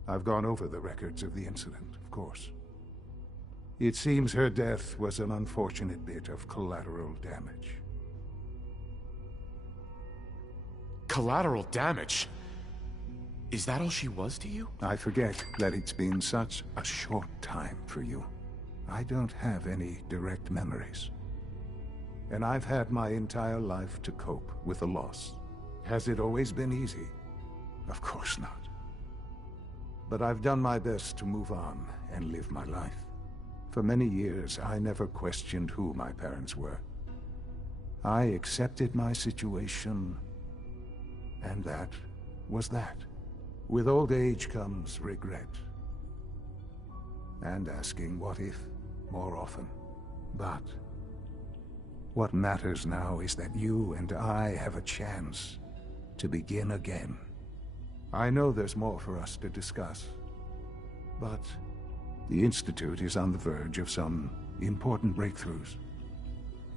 I've gone over the records of the incident, of course. It seems her death was an unfortunate bit of collateral damage. Collateral damage? Is that all she was to you? I forget that it's been such a short time for you. I don't have any direct memories. And I've had my entire life to cope with the loss. Has it always been easy? Of course not. But I've done my best to move on and live my life. For many years, I never questioned who my parents were. I accepted my situation, and that was that. With old age comes regret. And asking what if more often. But what matters now is that you and I have a chance to begin again. I know there's more for us to discuss, but the Institute is on the verge of some important breakthroughs.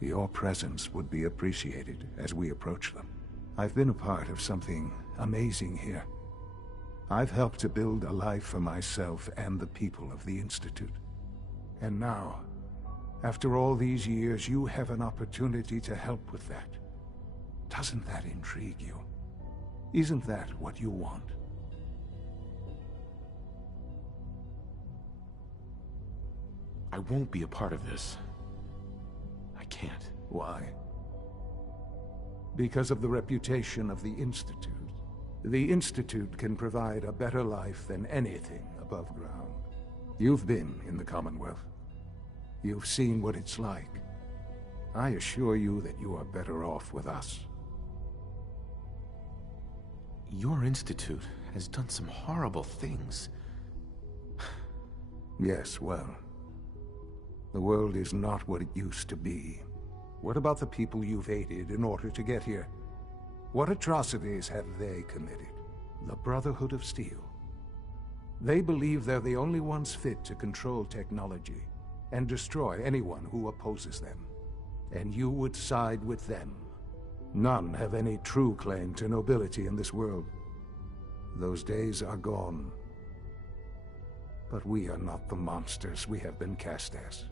Your presence would be appreciated as we approach them. I've been a part of something amazing here. I've helped to build a life for myself and the people of the Institute. And now, after all these years, you have an opportunity to help with that. Doesn't that intrigue you? Isn't that what you want? I won't be a part of this. I can't. Why? Because of the reputation of the Institute. The Institute can provide a better life than anything above ground. You've been in the Commonwealth. You've seen what it's like. I assure you that you are better off with us. Your Institute has done some horrible things. Yes, well, the world is not what it used to be. What about the people you've aided in order to get here? What atrocities have they committed? The Brotherhood of Steel. They believe they're the only ones fit to control technology and destroy anyone who opposes them. And you would side with them. None have any true claim to nobility in this world. Those days are gone. But we are not the monsters we have been cast as.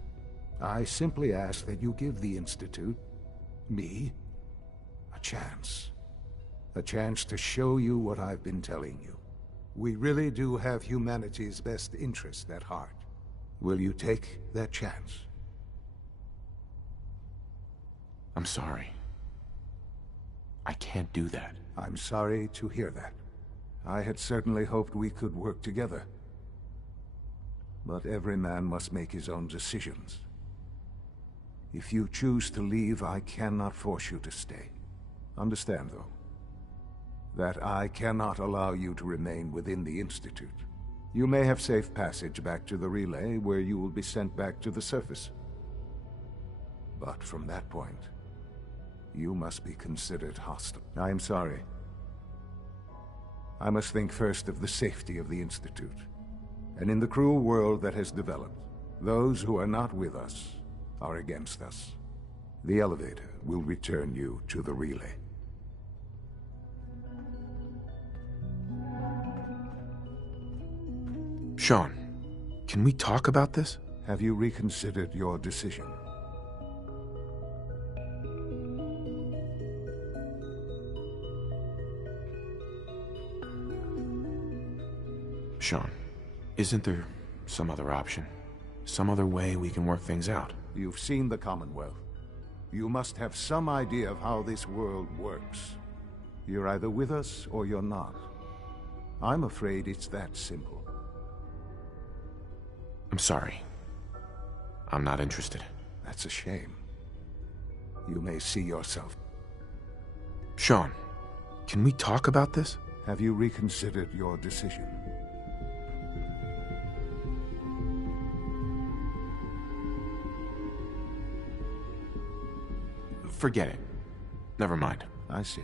I simply ask that you give the Institute, me, a chance. A chance to show you what I've been telling you. We really do have humanity's best interest at heart. Will you take that chance? I'm sorry. I can't do that. I'm sorry to hear that. I had certainly hoped we could work together. But every man must make his own decisions. If you choose to leave, I cannot force you to stay. Understand, though, that I cannot allow you to remain within the Institute. You may have safe passage back to the relay, where you will be sent back to the surface. But from that point, you must be considered hostile. I am sorry. I must think first of the safety of the Institute. And in the cruel world that has developed, those who are not with us are against us. The elevator will return you to the relay. Sean, can we talk about this? Have you reconsidered your decision? Sean, isn't there some other option? Some other way we can work things out? You've seen the Commonwealth. You must have some idea of how this world works. You're either with us or you're not. I'm afraid it's that simple. I'm sorry. I'm not interested. That's a shame. You may see yourself. Sean, can we talk about this? Have you reconsidered your decision? Forget it. Never mind. I see.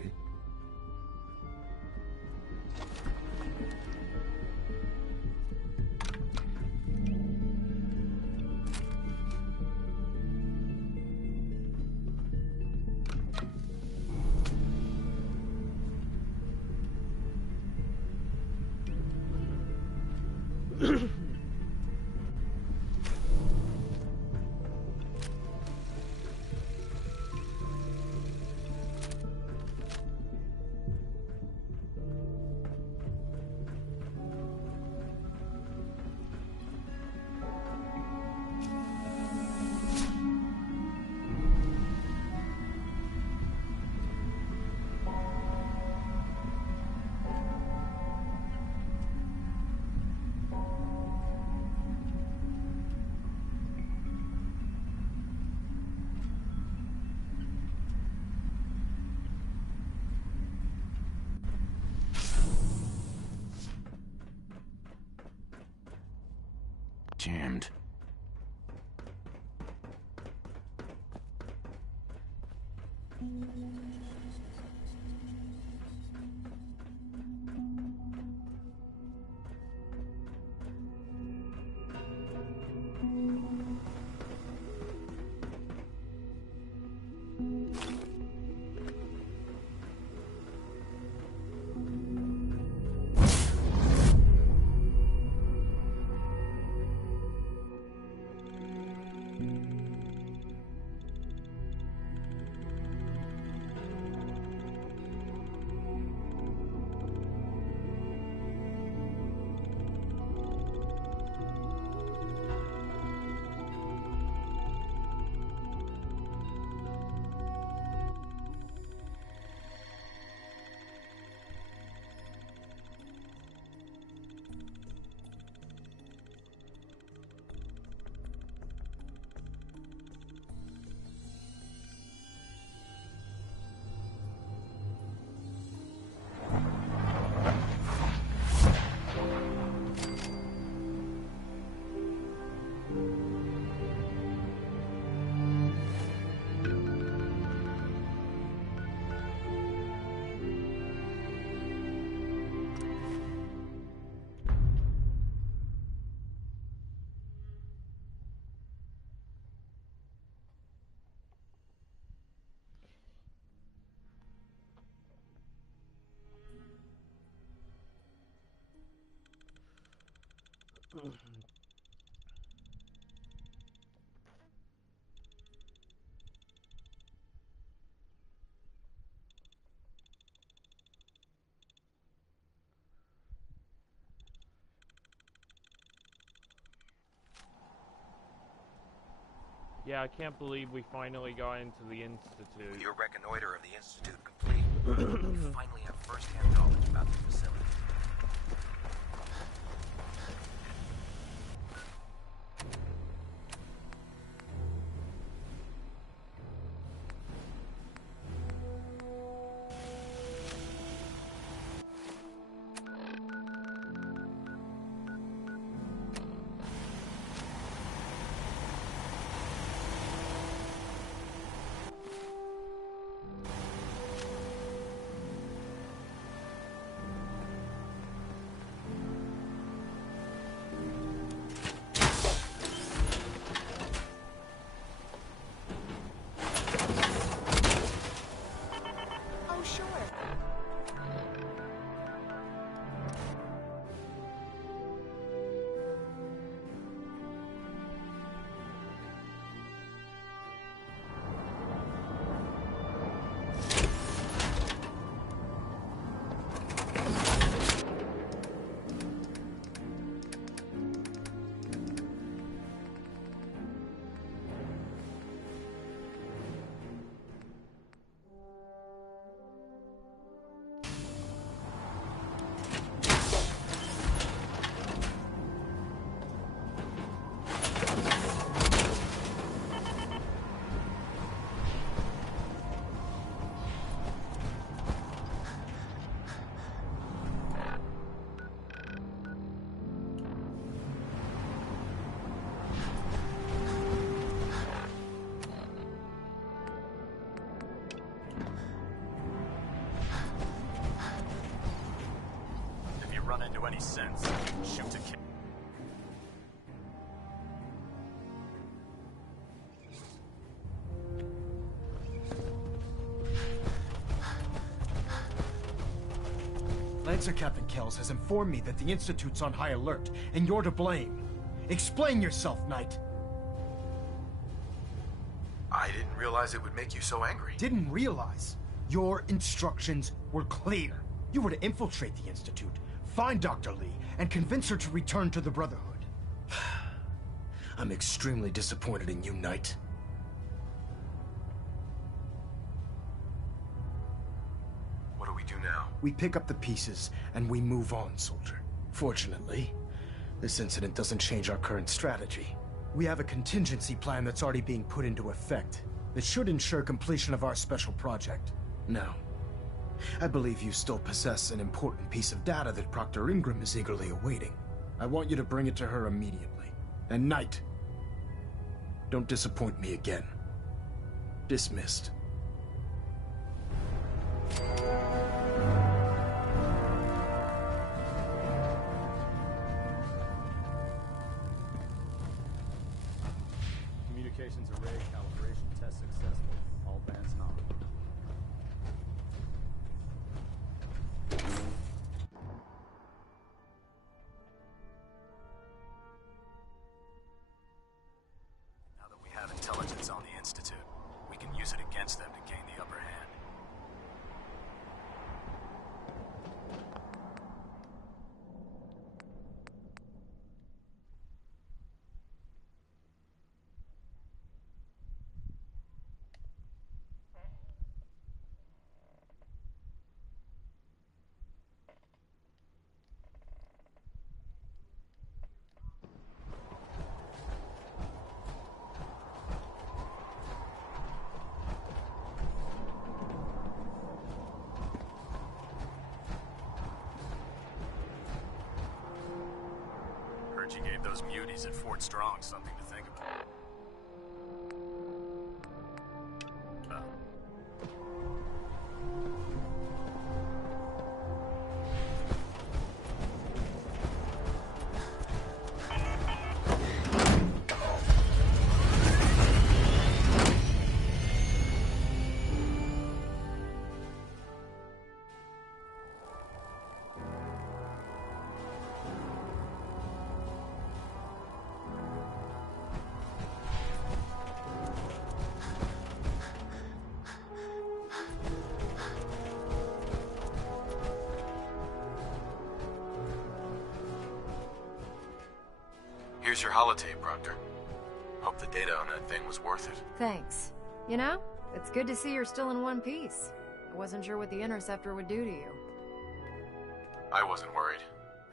Jammed. Yeah, I can't believe we finally got into the Institute. With your reconnoiter of the Institute complete, you finally have first-hand knowledge about the facility. sense. Shoot to kill. Lancer Captain Kells has informed me that the Institute's on high alert, and you're to blame. Explain yourself, Knight. I didn't realize it would make you so angry. Didn't realize? Your instructions were clear. You were to infiltrate the Institute, find Dr. Lee, and convince her to return to the Brotherhood. I'm extremely disappointed in you, Knight. What do we do now? We pick up the pieces, and we move on, soldier. Fortunately, this incident doesn't change our current strategy. We have a contingency plan that's already being put into effect that should ensure completion of our special project. Now, I believe you still possess an important piece of data that Proctor Ingram is eagerly awaiting. I want you to bring it to her immediately. And Knight, don't disappoint me again. Dismissed. Communications array calibration test successful. All bands on. Now that we have intelligence on the Institute, we can use it against them to gain the upper hand. Heard you gave those muties at Fort Strong something to think about. Here's your holotape, Proctor. Hope the data on that thing was worth it. Thanks. You know, it's good to see you're still in one piece. I wasn't sure what the interceptor would do to you. I wasn't worried.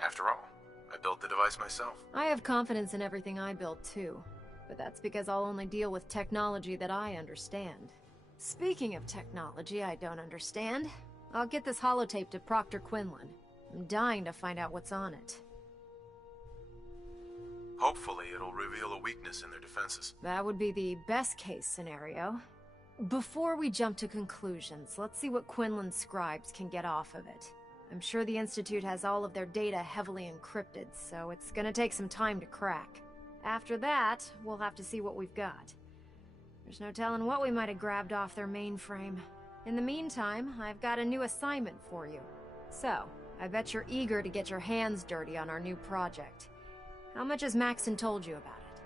After all, I built the device myself. I have confidence in everything I build too, but that's because I'll only deal with technology that I understand. Speaking of technology I don't understand, I'll get this holotape to Proctor Quinlan. I'm dying to find out what's on it. Hopefully it'll reveal a weakness in their defenses. That would be the best case scenario. Before we jump to conclusions, let's see what Quinlan's scribes can get off of it. I'm sure the Institute has all of their data heavily encrypted, so it's gonna take some time to crack. After that, we'll have to see what we've got. There's no telling what we might have grabbed off their mainframe. In the meantime, I've got a new assignment for you. So, I bet you're eager to get your hands dirty on our new project. How much has Maxon told you about it?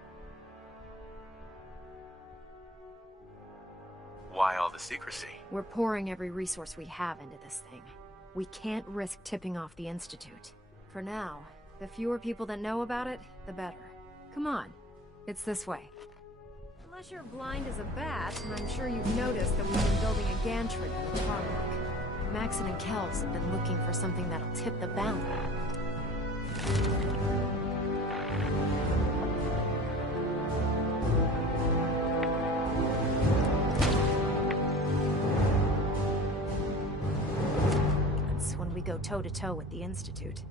Why all the secrecy? We're pouring every resource we have into this thing. We can't risk tipping off the Institute. For now, the fewer people that know about it, the better. Come on, it's this way. Unless you're blind as a bat, I'm sure you've noticed that we've been building a gantry in the tarmac. Maxon and Kells have been looking for something that'll tip the balance. Go toe-to-toe with the Institute.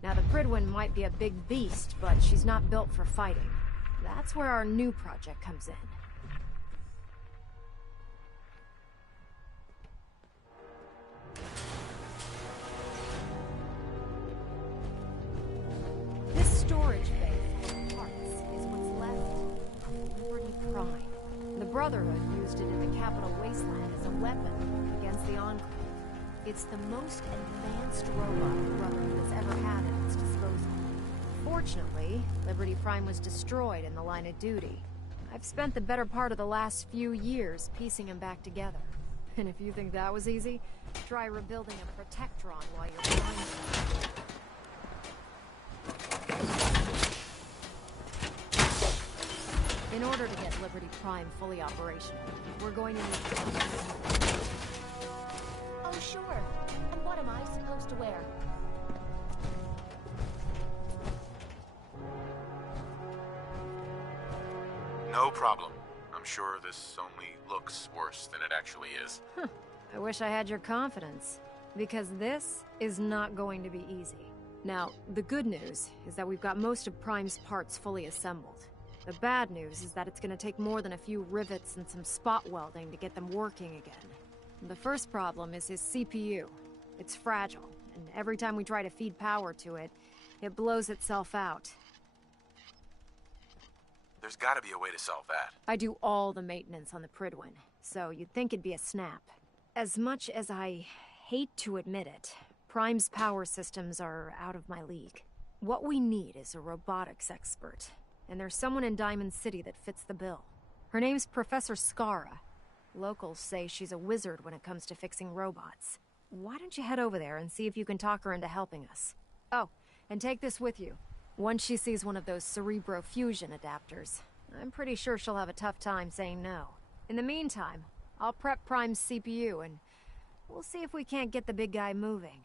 Now, the Pridwin might be a big beast, but she's not built for fighting. That's where our new project comes in. storage bay full of parts is what's left of Liberty Prime. The Brotherhood used it in the Capital Wasteland as a weapon against the Enclave. It's the most advanced robot the Brotherhood has ever had at its disposal. Fortunately, Liberty Prime was destroyed in the line of duty. I've spent the better part of the last few years piecing him back together. And if you think that was easy, try rebuilding a Protectron while you're blind. In order to get Liberty Prime fully operational, we're going to need... Oh, sure. And what am I supposed to wear? No problem. I'm sure this only looks worse than it actually is. I wish I had your confidence, because this is not going to be easy. Now, the good news is that we've got most of Prime's parts fully assembled. The bad news is that it's going to take more than a few rivets and some spot welding to get them working again. The first problem is his CPU. It's fragile, and every time we try to feed power to it, it blows itself out. There's gotta be a way to solve that. I do all the maintenance on the Pridwin, so you'd think it'd be a snap. As much as I hate to admit it, Prime's power systems are out of my league. What we need is a robotics expert, and there's someone in Diamond City that fits the bill. Her name's Professor Skara. Locals say she's a wizard when it comes to fixing robots. Why don't you head over there and see if you can talk her into helping us? Oh, and take this with you. Once she sees one of those cerebro fusion adapters, I'm pretty sure she'll have a tough time saying no. In the meantime, I'll prep Prime's CPU and we'll see if we can't get the big guy moving.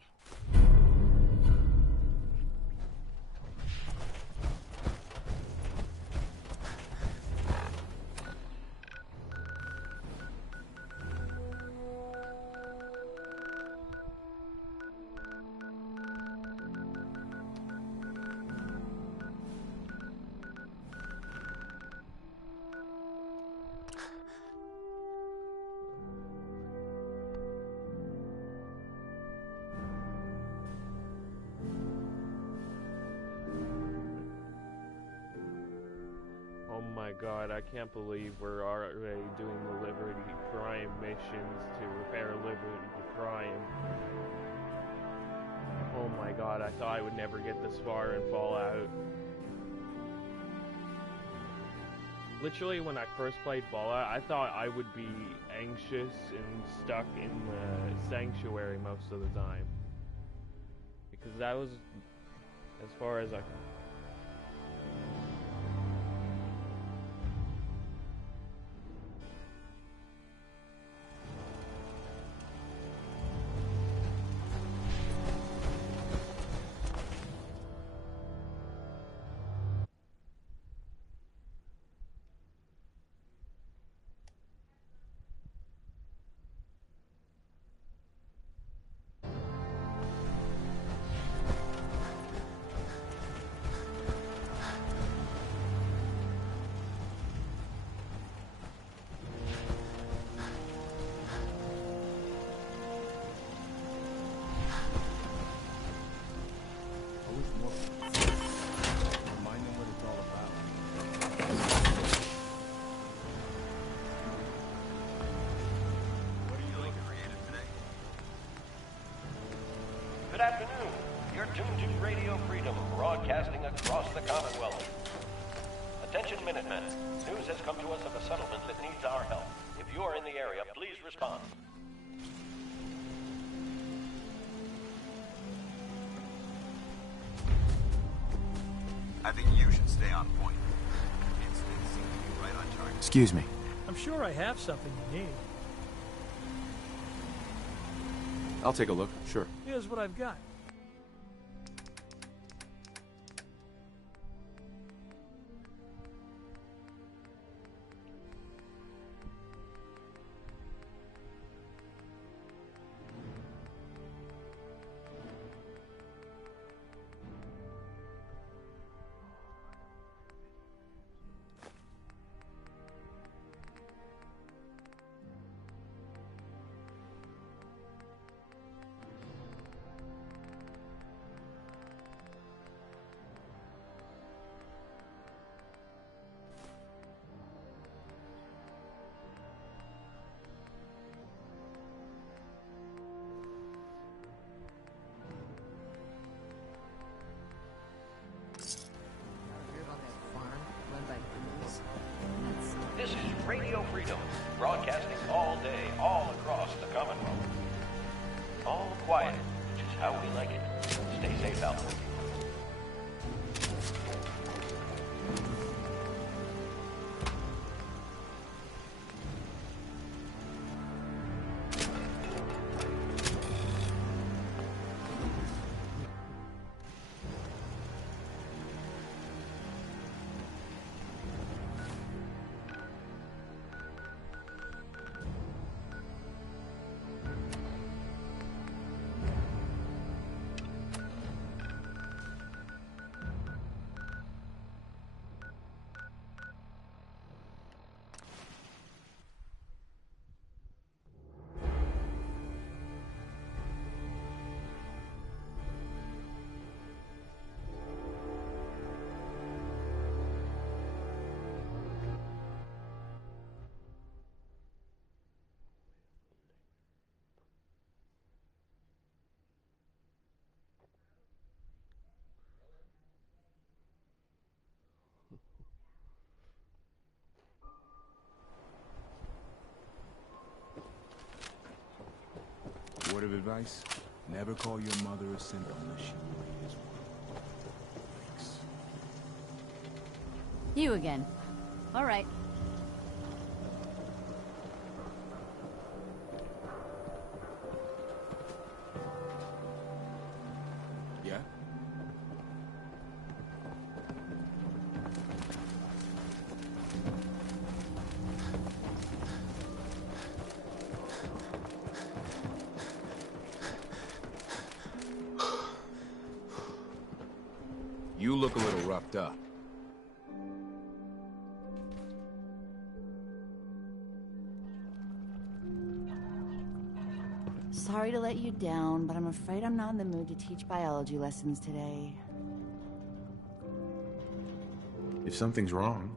Oh my god, I can't believe we're already doing the Liberty Prime missions to repair Liberty Prime. Oh my god, I thought I would never get this far in Fallout. Literally, when I first played Fallout, I thought I would be anxious and stuck in the sanctuary most of the time. Because that was as far as I could. Good afternoon. You're tuned to Radio Freedom, broadcasting across the Commonwealth. Attention Minutemen. News has come to us of a settlement that needs our help. If you are in the area, please respond. I think you should stay on point. Incidents seem to be right on target. Excuse me. I'm sure I have something you need. I'll take a look, sure. Here's what I've got. valve. Word of advice, never call your mother a simp unless she really is one. Thanks. You again. All right. Yeah? You look a little roughed up. Sorry to let you down, but I'm afraid I'm not in the mood to teach biology lessons today. If something's wrong,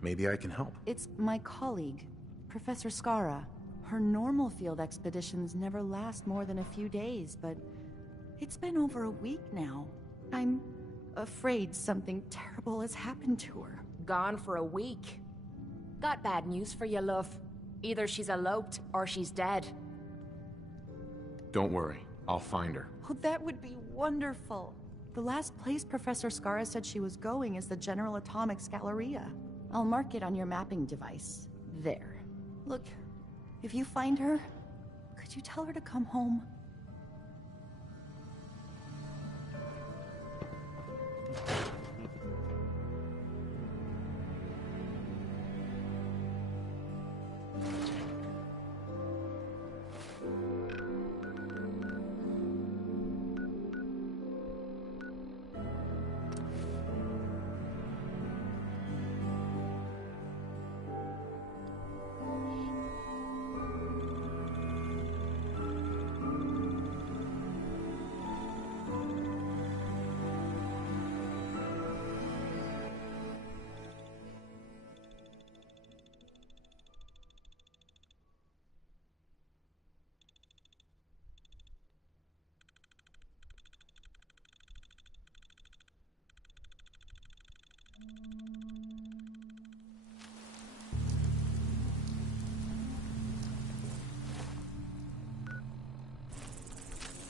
maybe I can help. It's my colleague, Professor Skara. Her normal field expeditions never last more than a few days, but it's been over a week now. I'm afraid something terrible has happened to her. Gone for a week. Got bad news for you, love. Either she's eloped or she's dead. Don't worry, I'll find her. Oh, that would be wonderful. The last place Professor Skara said she was going is the General Atomics Galleria. I'll mark it on your mapping device. There. Look, if you find her, could you tell her to come home?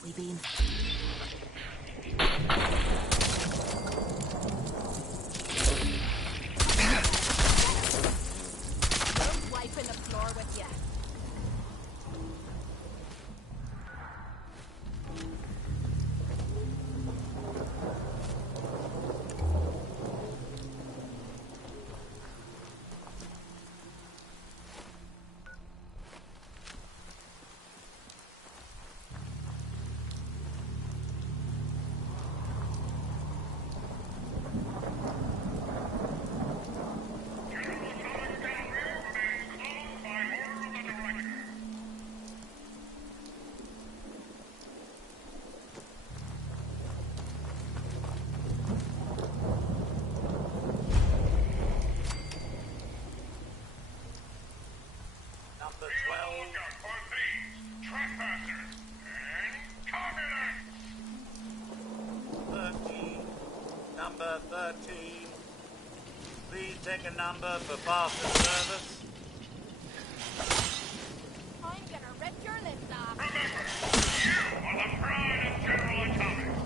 We been. I'm wiping the floor with you. Number 12. Trespassers and communists. 13. Number 13. Please take a number for faster service. I'm gonna rip your limbs off. Remember, you are the pride of General Atomics.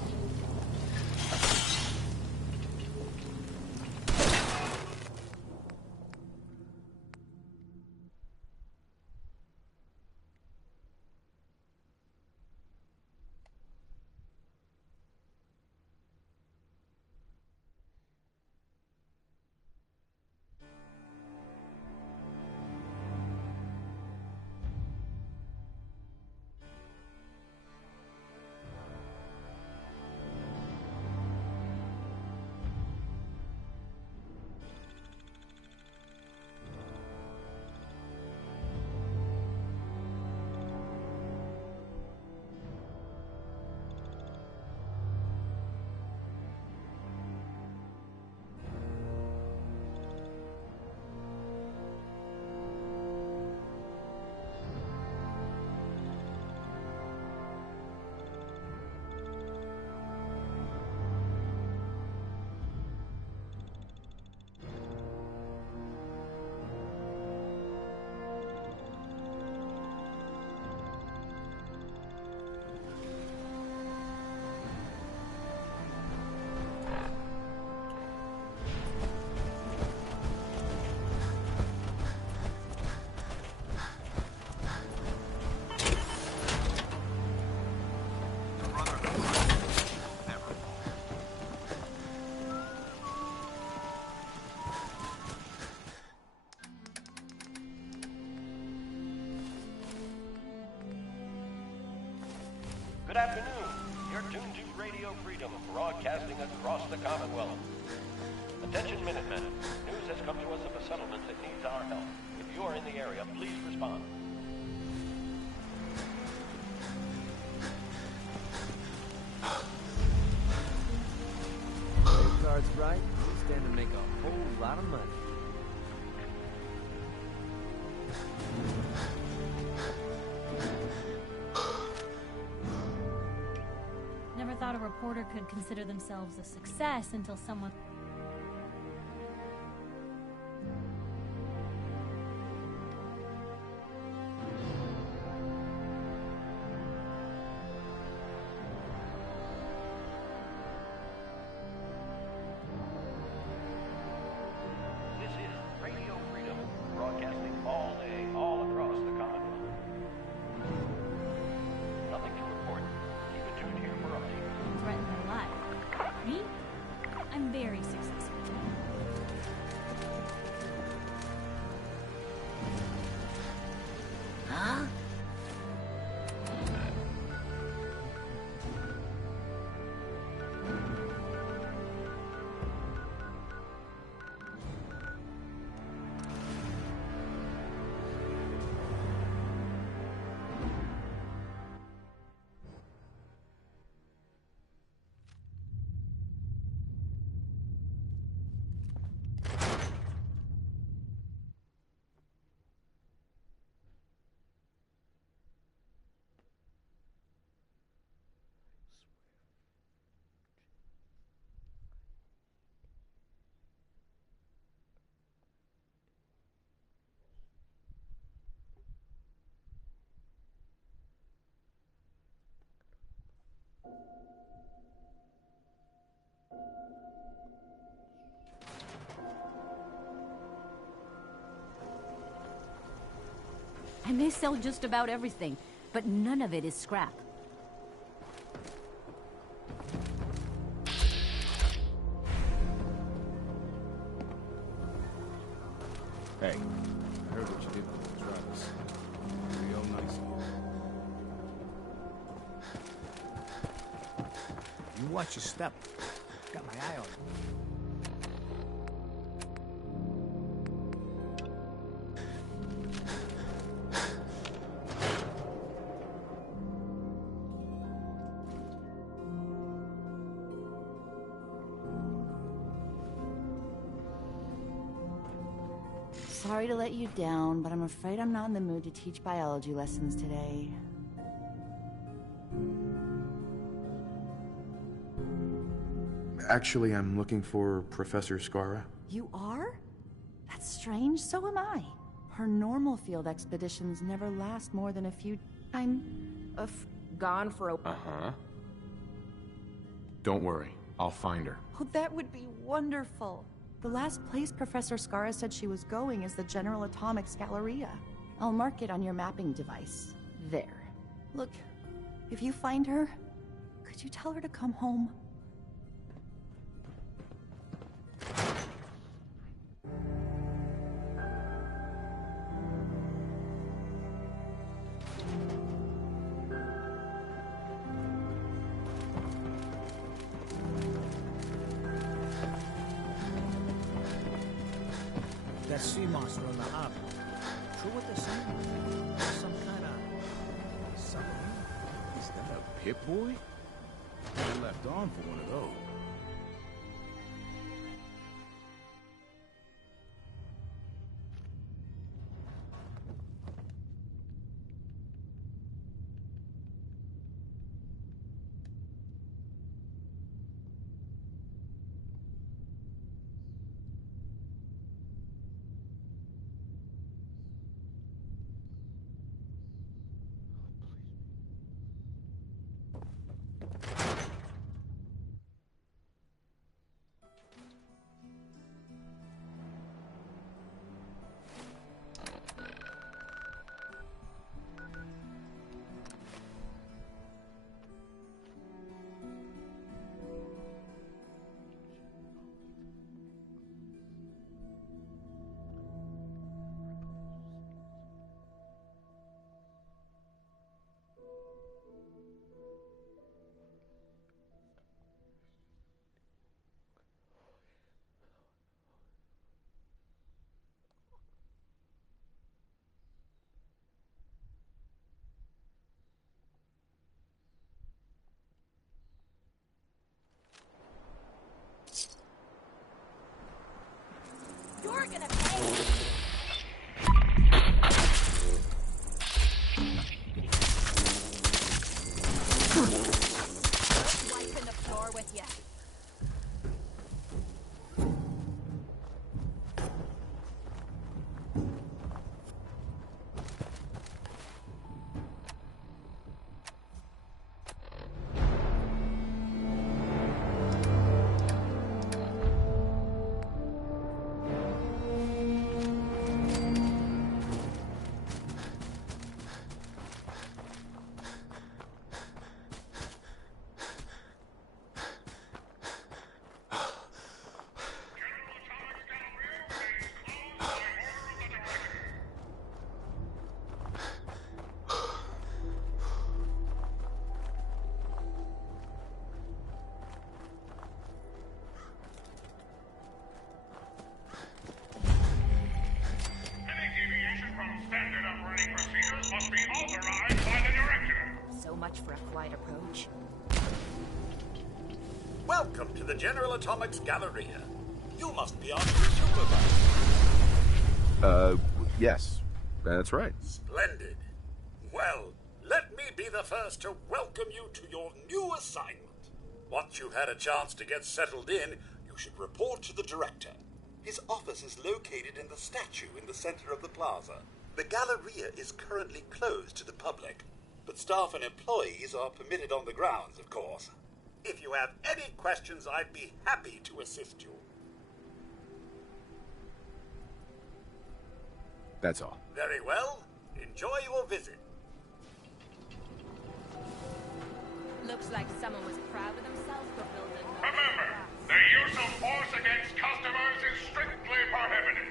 Good afternoon. You're tuned to Radio Freedom, broadcasting across the Commonwealth. Attention Minutemen. News has come to us of a settlement that needs our help. If you are in the area, please respond. Cards right, you stand to make a whole lot of money. Never thought a reporter could consider themselves a success until someone... This is Radio Freedom, broadcasting all day, all across the Commonwealth. Nothing to report. Keep it tuned here for updates. threaten their life. Me? I'm very successful. Huh? And they sell just about everything, but none of it is scrap. Hey, I heard what you did with the drugs. Real nice of you. You watch your step. Got my eye on you. Sorry to let you down, but I'm afraid I'm not in the mood to teach biology lessons today. Actually, I'm looking for Professor Skara. You are? That's strange, so am I. Her normal field expeditions never last more than a few... I'm... gone for a... Uh-huh. Don't worry, I'll find her. Oh, that would be wonderful. The last place Professor Skara said she was going is the General Atomics Galleria. I'll mark it on your mapping device. There. Look, if you find her, could you tell her to come home? That sea monster in the harbor. True what they're saying? Some kind of... submarine? Is that a Pip Boy? I left on for one of those. the General Atomics Galleria. You must be our new supervisor. Yes. That's right. Splendid. Well, let me be the first to welcome you to your new assignment. Once you've had a chance to get settled in, you should report to the director. His office is located in the statue in the center of the plaza. The Galleria is currently closed to the public, but staff and employees are permitted on the grounds, of course. If you have any questions, I'd be happy to assist you. That's all. Very well. Enjoy your visit. Looks like someone was proud of themselves for building. Remember, the use of force against customers is strictly prohibited.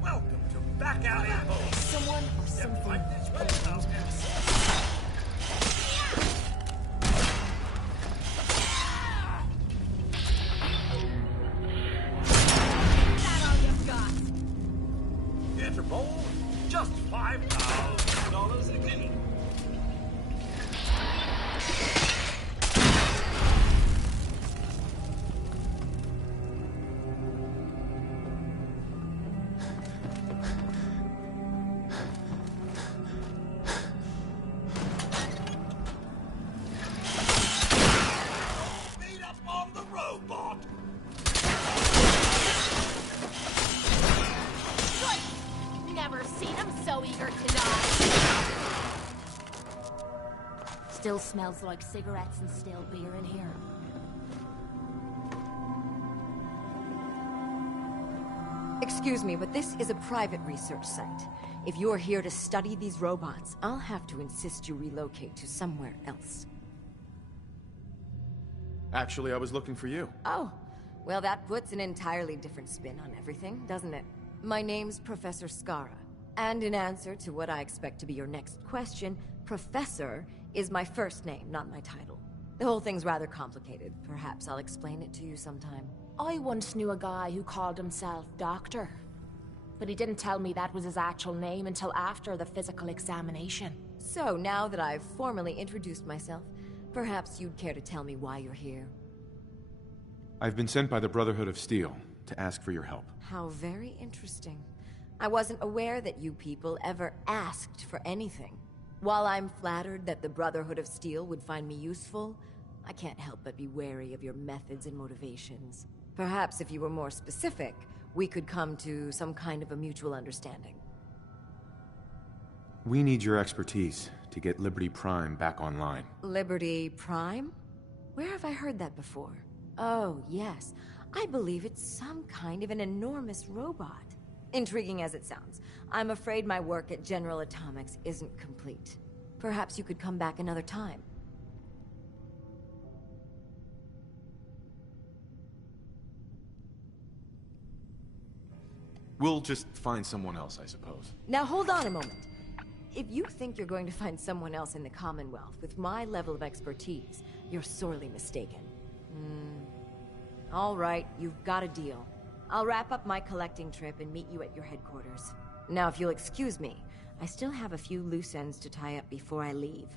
Welcome to Back Alley Home. Someone or something. Here to bowl, just $5,000 a guinea. Speed up on the robot. Never seen him so eager to die. Still smells like cigarettes and stale beer in here. Excuse me, but this is a private research site. If you're here to study these robots, I'll have to insist you relocate to somewhere else. Actually, I was looking for you. Oh, well, that puts an entirely different spin on everything, doesn't it? My name's Professor Skara, and in answer to what I expect to be your next question, Professor is my first name, not my title. The whole thing's rather complicated. Perhaps I'll explain it to you sometime. I once knew a guy who called himself Doctor. But he didn't tell me that was his actual name until after the physical examination. So, now that I've formally introduced myself, perhaps you'd care to tell me why you're here. I've been sent by the Brotherhood of Steel to ask for your help. How very interesting. I wasn't aware that you people ever asked for anything. While I'm flattered that the Brotherhood of Steel would find me useful, I can't help but be wary of your methods and motivations. Perhaps if you were more specific, we could come to some kind of a mutual understanding. We need your expertise to get Liberty Prime back online. Liberty Prime? Where have I heard that before? Oh, yes. I believe it's some kind of an enormous robot. Intriguing as it sounds, I'm afraid my work at General Atomics isn't complete. Perhaps you could come back another time. We'll just find someone else, I suppose. Now hold on a moment. If you think you're going to find someone else in the Commonwealth with my level of expertise, you're sorely mistaken. All right, you've got a deal. I'll wrap up my collecting trip and meet you at your headquarters. Now, if you'll excuse me, I still have a few loose ends to tie up before I leave.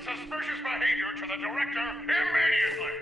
Suspicious behavior to the director immediately!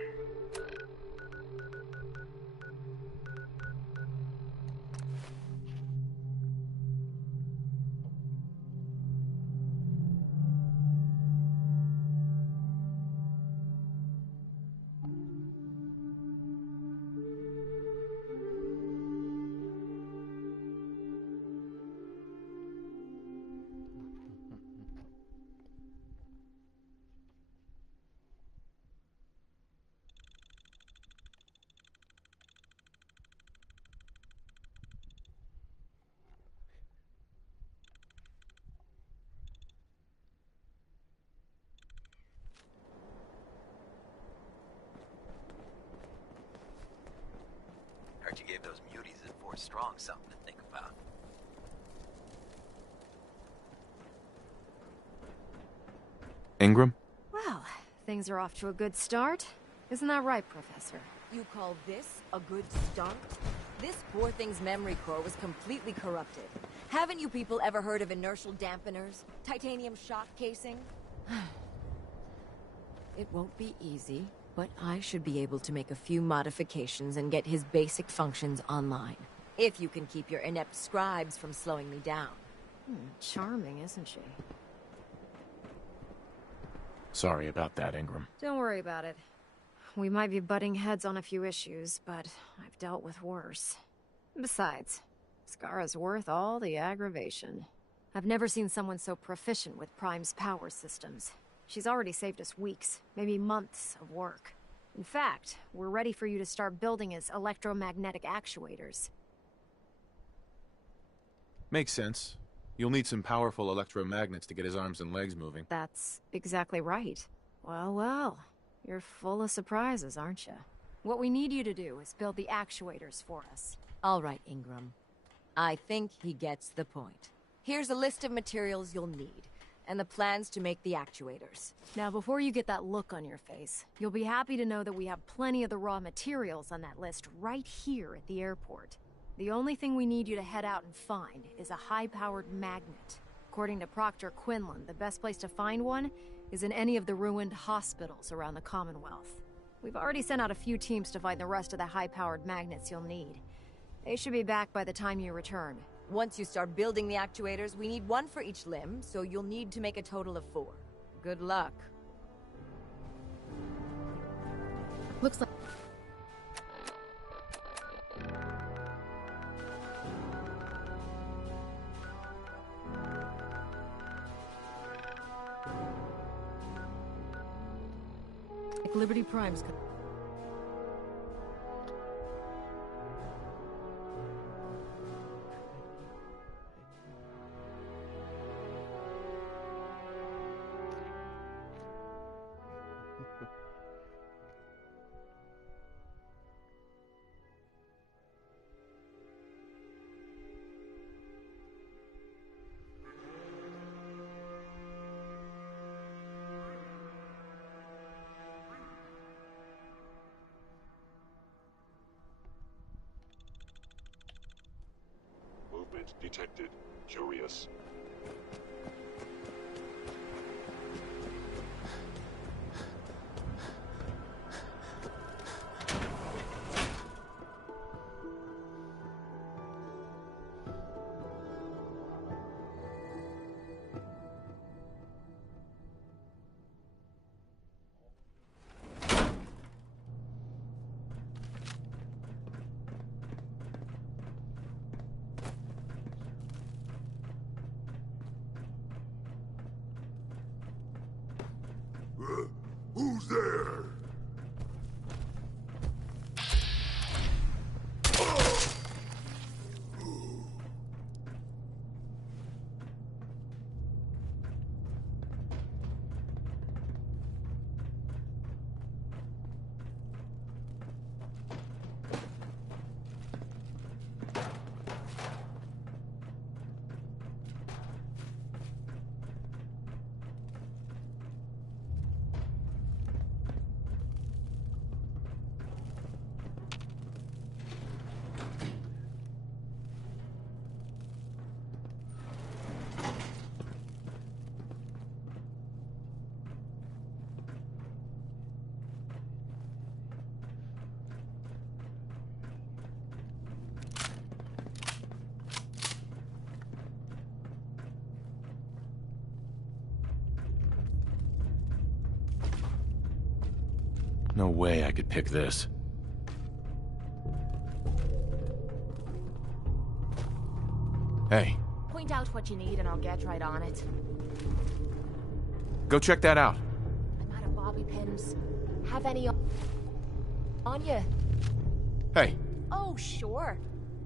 Heard you gave those muties at Fort Strong something to think about. Ingram? Well, things are off to a good start. Isn't that right, Professor? You call this a good start? This poor thing's memory core was completely corrupted. Haven't you people ever heard of inertial dampeners? Titanium shock casing? It won't be easy, but I should be able to make a few modifications and get his basic functions online. If you can keep your inept scribes from slowing me down. Charming, isn't she? Sorry about that, Ingram. Don't worry about it. We might be butting heads on a few issues, but I've dealt with worse. Besides, Skara's worth all the aggravation. I've never seen someone so proficient with Prime's power systems. She's already saved us weeks, maybe months of work. In fact, we're ready for you to start building his electromagnetic actuators. Makes sense. You'll need some powerful electromagnets to get his arms and legs moving. That's exactly right. Well, well. You're full of surprises, aren't you? What we need you to do is build the actuators for us. All right, Ingram. I think he gets the point. Here's a list of materials you'll need, and the plans to make the actuators. Now, before you get that look on your face, you'll be happy to know that we have plenty of the raw materials on that list right here at the airport. The only thing we need you to head out and find is a high-powered magnet. According to Proctor Quinlan, the best place to find one is in any of the ruined hospitals around the Commonwealth. We've already sent out a few teams to find the rest of the high-powered magnets you'll need. They should be back by the time you return. Once you start building the actuators, we need one for each limb, so you'll need to make a total of 4. Good luck. Looks like... Liberty Prime's... Movement detected. Curious. Who's there? No way I could pick this. Hey, Point out what you need and I'll get right on it. go check that out. I'm out of bobby pins. Have any on you? Hey, Oh, sure.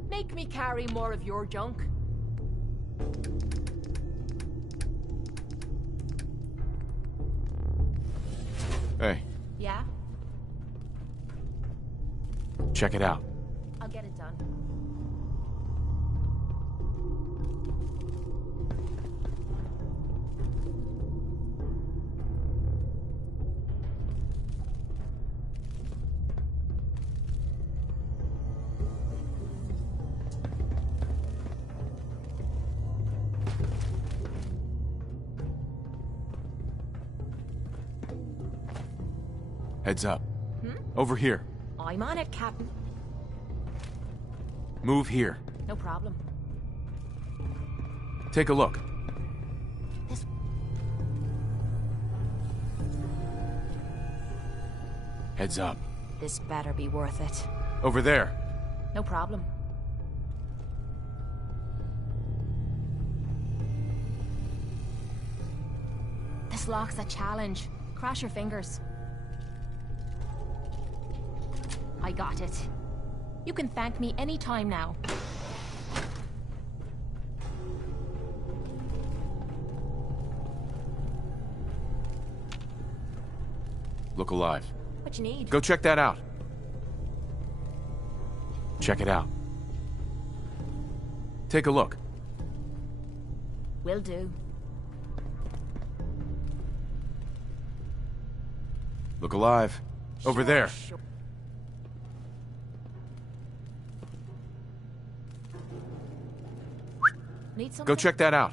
Make me carry more of your junk. hey, Yeah? check it out. I'll get it done. Heads up. Over here. I'm on it, Captain. Move here. No problem. Take a look. This... Heads up. This better be worth it. Over there. No problem. This lock's a challenge. Cross your fingers. I got it. You can thank me any time now. Look alive. What you need? Go check that out. Check it out. Take a look. Will do. Look alive. Over there. Sure. Need something? Go check that out.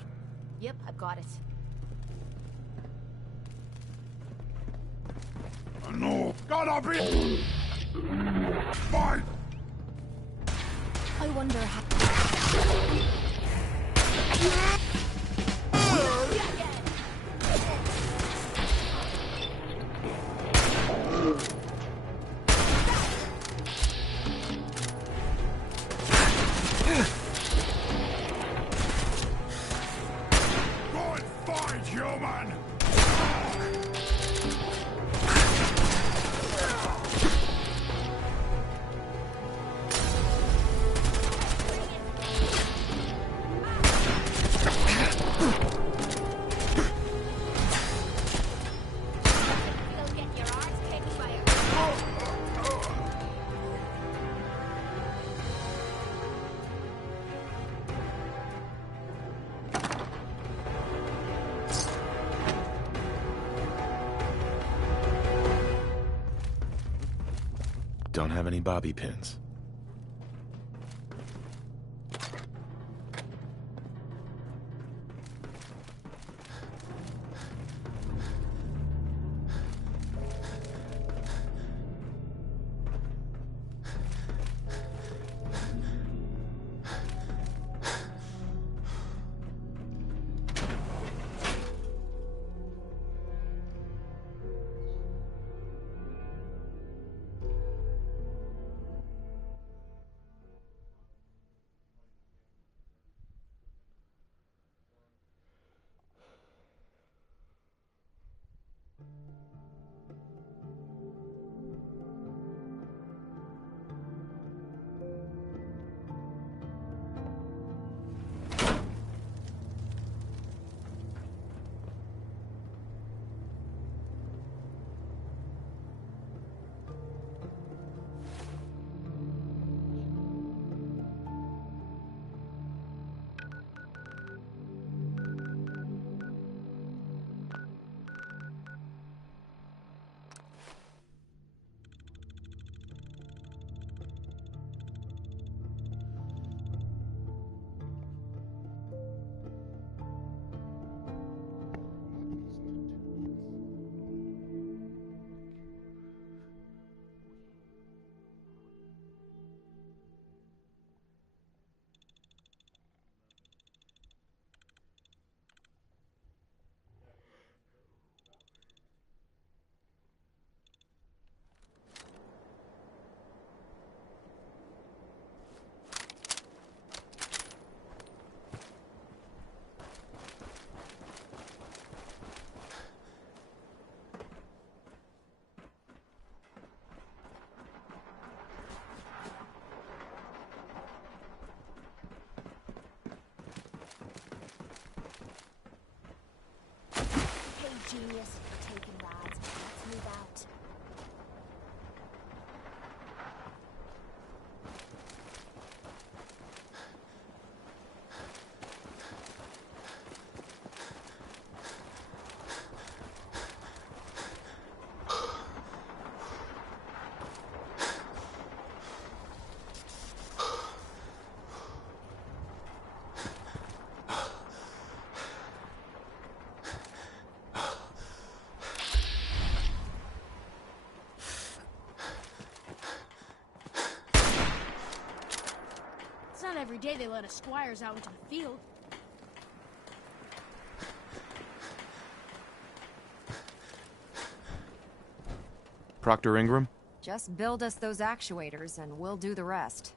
Yep, I've got it. No, gotta be fine. I wonder how... Don't have any bobby pins. Genius for taking rides. Let's move out. not every day they let us squires out into the field. Proctor Ingram? Just build us those actuators and we'll do the rest.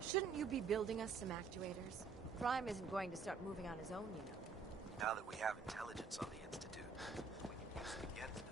Shouldn't you be building us some actuators? Prime isn't going to start moving on his own, you know. Now that we have intelligence on the Institute, we can use it against them.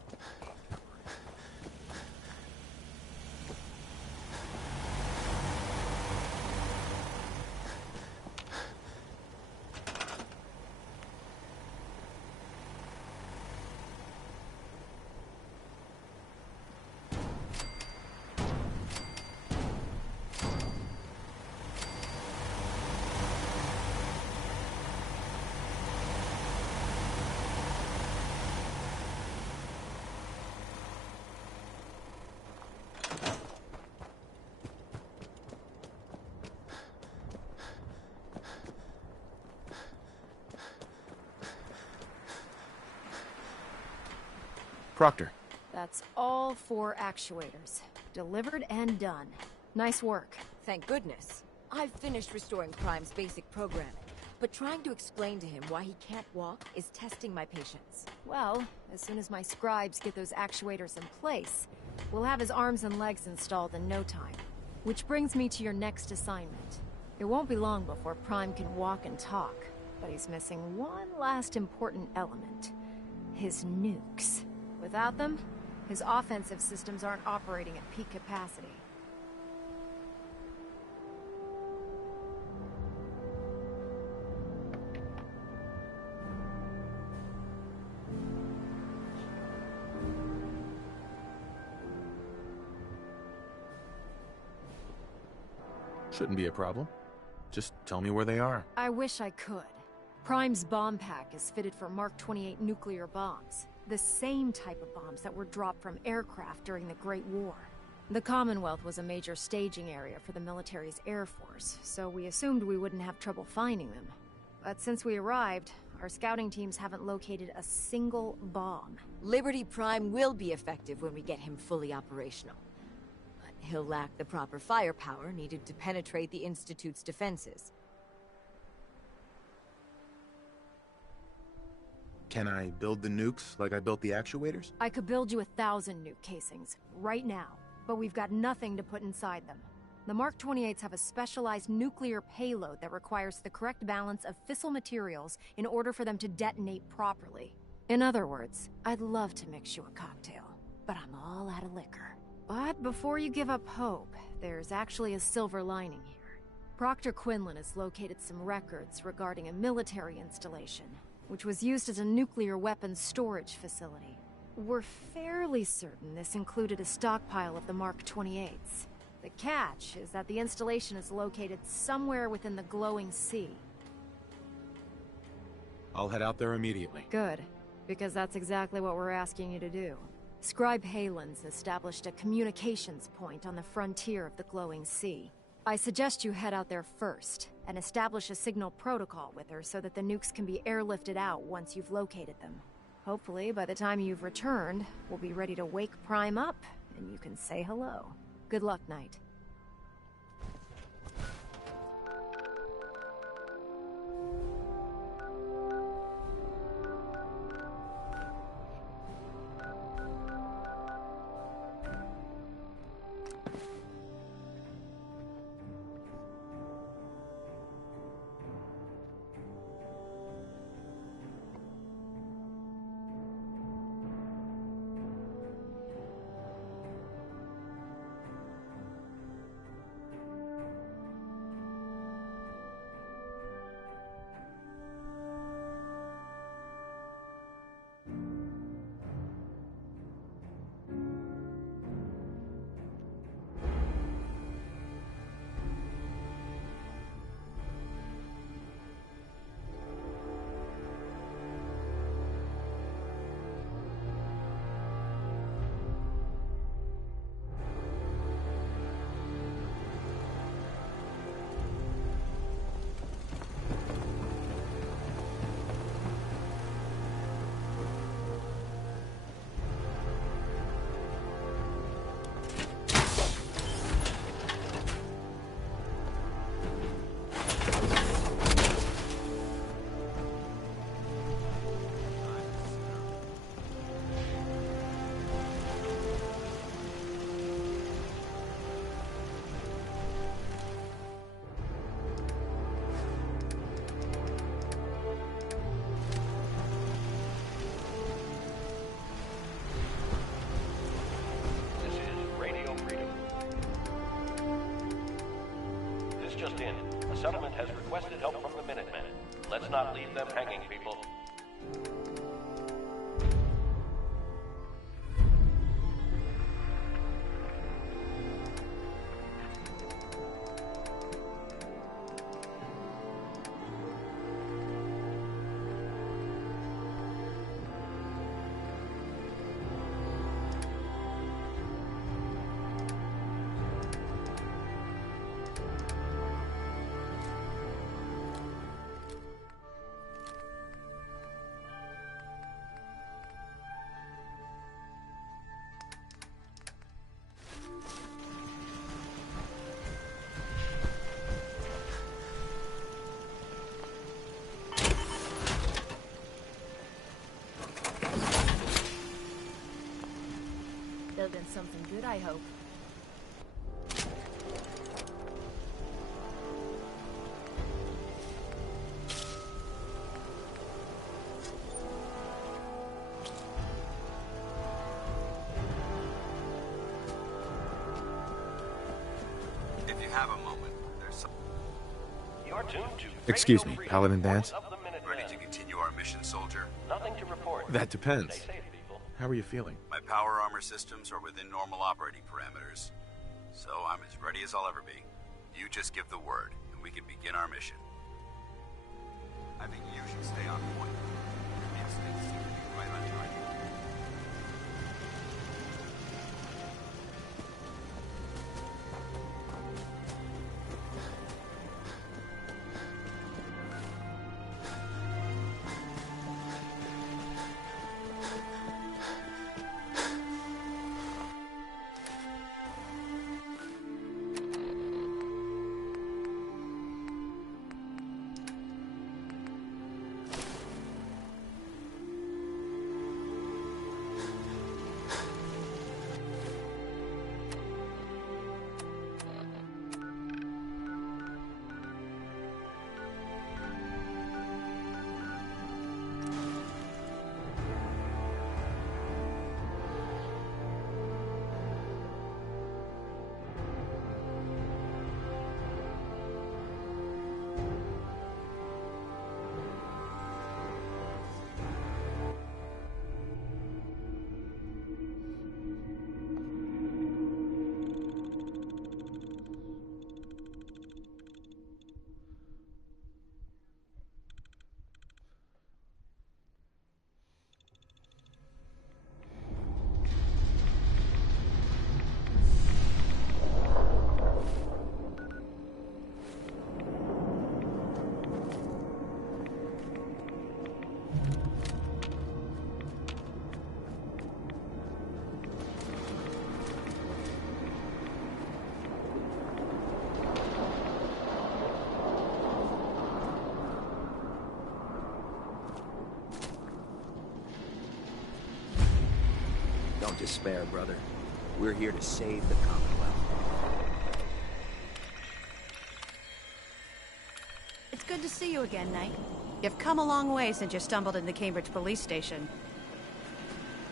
Proctor. That's all 4 actuators. Delivered and done. Nice work. Thank goodness. I've finished restoring Prime's basic programming, but trying to explain to him why he can't walk is testing my patience. Well, as soon as my scribes get those actuators in place, we'll have his arms and legs installed in no time. Which brings me to your next assignment. It won't be long before Prime can walk and talk, but he's missing one last important element. His nukes. Without them, his offensive systems aren't operating at peak capacity. Shouldn't be a problem. Just tell me where they are. I wish I could. Prime's bomb pack is fitted for Mark 28 nuclear bombs. The same type of bombs that were dropped from aircraft during the Great War. The Commonwealth was a major staging area for the military's air force, so we assumed we wouldn't have trouble finding them. But since we arrived, our scouting teams haven't located a single bomb. Liberty Prime will be effective when we get him fully operational. But he'll lack the proper firepower needed to penetrate the Institute's defenses. Can I build the nukes like I built the actuators? I could build you 1,000 nuke casings, right now, but we've got nothing to put inside them. The Mark 28s have a specialized nuclear payload that requires the correct balance of fissile materials in order for them to detonate properly. In other words, I'd love to mix you a cocktail, but I'm all out of liquor. But before you give up hope, there's actually a silver lining here. Proctor Quinlan has located some records regarding a military installation, which was used as a nuclear weapons storage facility. We're fairly certain this included a stockpile of the Mark 28s. The catch is that the installation is located somewhere within the glowing sea. I'll head out there immediately. Good, because that's exactly what we're asking you to do. Scribe Halen's established a communications point on the frontier of the glowing sea. I suggest you head out there first, and establish a signal protocol with her so that the nukes can be airlifted out once you've located them. Hopefully, by the time you've returned, we'll be ready to wake Prime up, and you can say hello. Good luck, Knight. closed in. The settlement has requested help from the Minutemen. Let's not leave them hanging, people. Building something good, I hope. If you have a moment, there's some... You're tuned to Excuse me, Paladin Dance? Ready to continue our mission, soldier? Nothing to report. That depends. Stay safe, people. How are you feeling? My power armor systems are within normal operating parameters, so I'm as ready as I'll ever be. You just give the word, and we can begin our mission. I think you should stay on point. Your instincts seem to be right on target. Don't despair, brother. We're here to save the Commonwealth. It's good to see you again, Knight. You've come a long way since you stumbled in the Cambridge police station.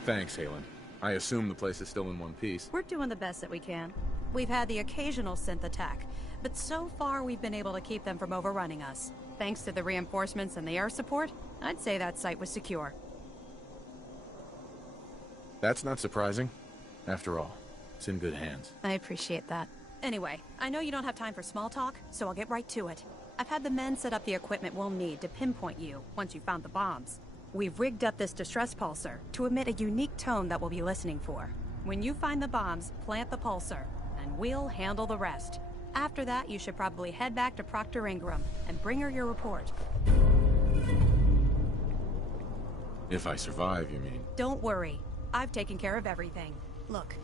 Thanks, Halen. I assume the place is still in one piece. We're doing the best that we can. We've had the occasional synth attack, but so far we've been able to keep them from overrunning us. Thanks to the reinforcements and the air support, I'd say that site was secure. That's not surprising. After all, it's in good hands. I appreciate that. Anyway, I know you don't have time for small talk, so I'll get right to it. I've had the men set up the equipment we'll need to pinpoint you once you found the bombs. We've rigged up this distress pulsar to emit a unique tone that we'll be listening for. When you find the bombs, plant the pulsar, and we'll handle the rest. After that, you should probably head back to Proctor Ingram and bring her your report. If I survive, you mean? Don't worry. I've taken care of everything. Look.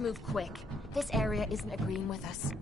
Let's move quick. This area isn't agreeing with us.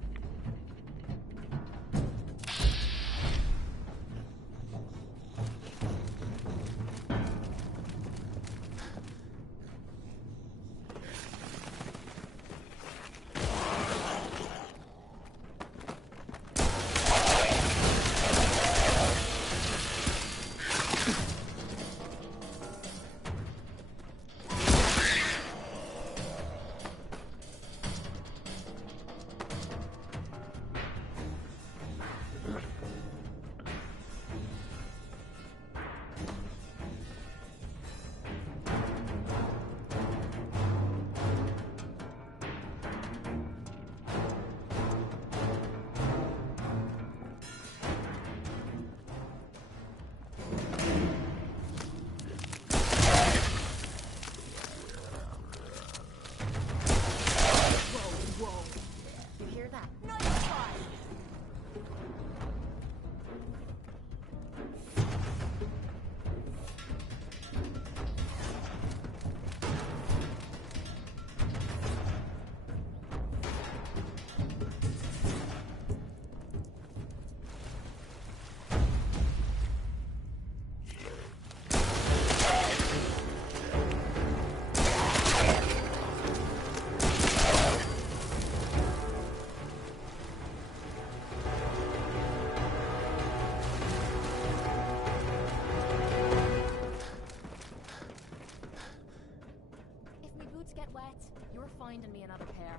You're finding me another pair.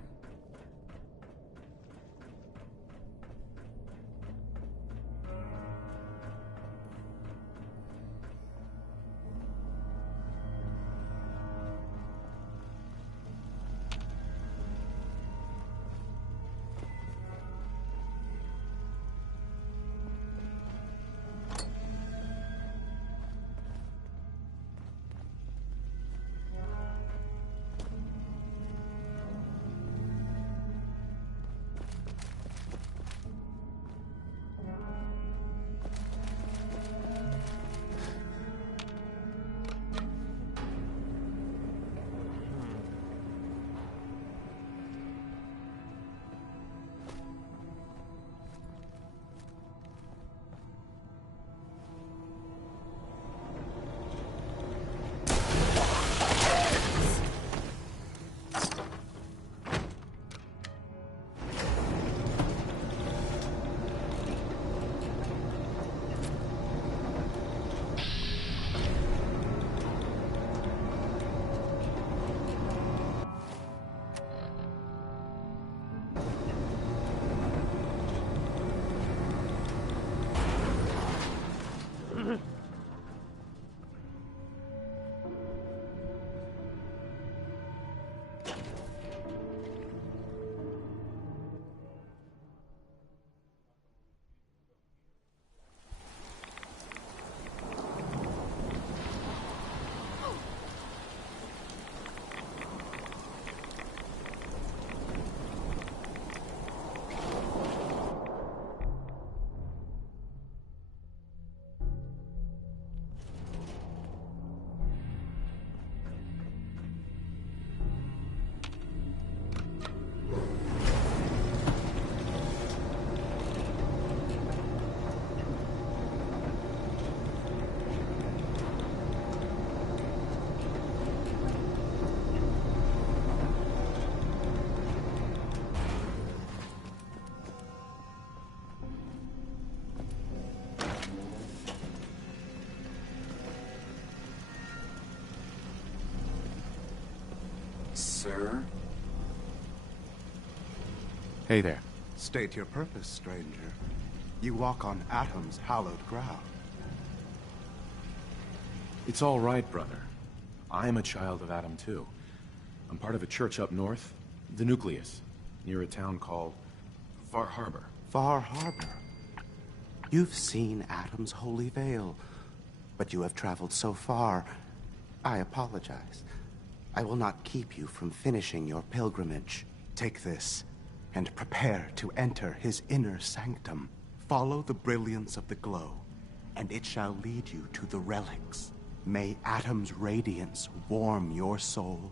Sir? Hey there. State your purpose, stranger. You walk on Atom's hallowed ground. It's all right, brother. I'm a child of Atom, too. I'm part of a church up north, the Nucleus, near a town called Far Harbor. Far Harbor? You've seen Atom's holy veil, but you have traveled so far. I apologize. I will not keep you from finishing your pilgrimage. Take this, and prepare to enter his inner sanctum. Follow the brilliance of the glow, and it shall lead you to the relics. May Atom's radiance warm your soul.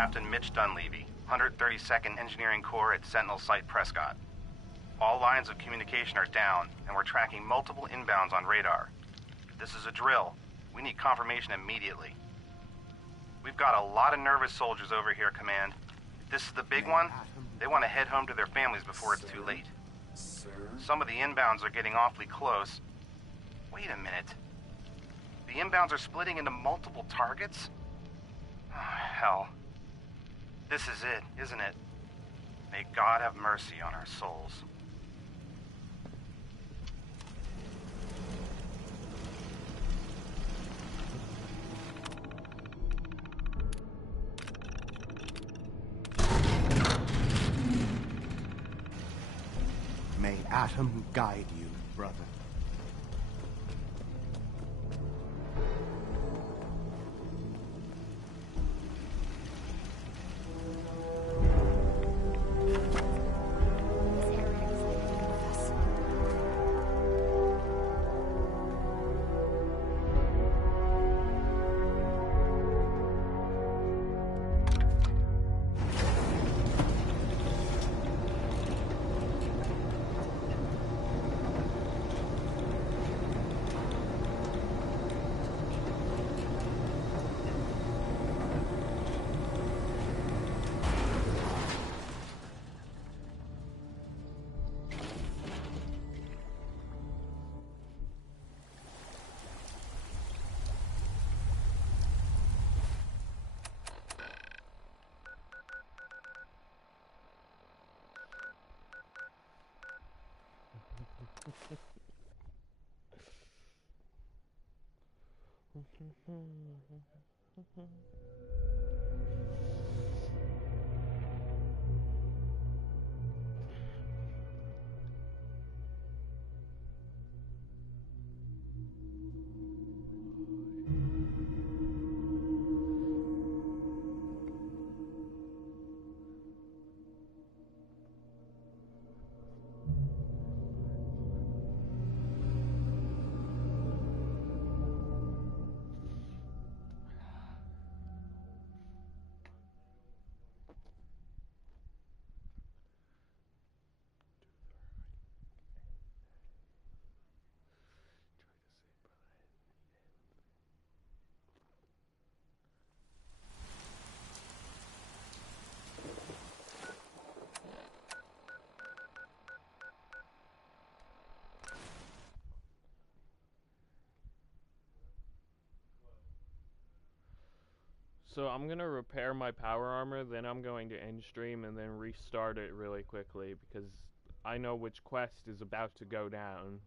Captain Mitch Dunleavy, 132nd Engineering Corps at Sentinel Site Prescott. All lines of communication are down, and we're tracking multiple inbounds on radar. This is a drill. We need confirmation immediately. We've got a lot of nervous soldiers over here, Command. If this is the big one, they want to head home to their families before it's too late. Some of the inbounds are getting awfully close. Wait a minute. The inbounds are splitting into multiple targets? Oh, hell. This is it, isn't it? May God have mercy on our souls. May Atom guide you, brother. So I'm gonna repair my power armor, then I'm going to end stream and then restart it really quickly because I know which quest is about to go down.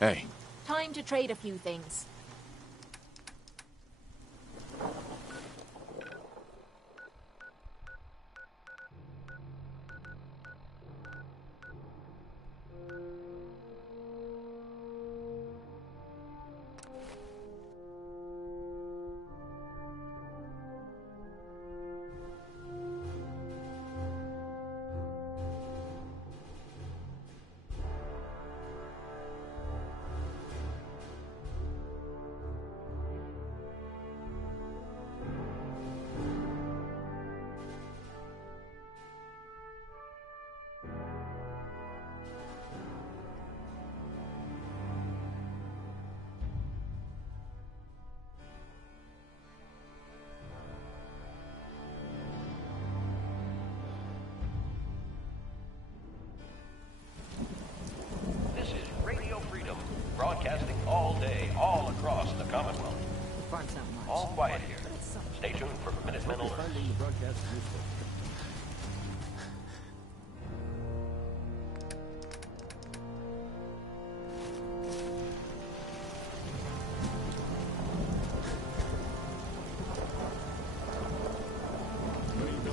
Hey. Time to trade a few things. quiet here. Stay tuned for Minutemen alerts. Finding the broadcast useful.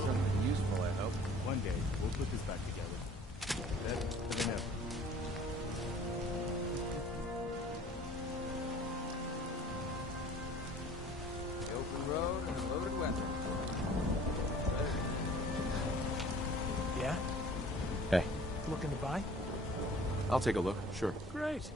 Something useful, I hope. One day, we'll put this back together. Better than ever. The open road and a loaded weapon. Yeah? Hey, Looking to buy? I'll take a look, sure. Great.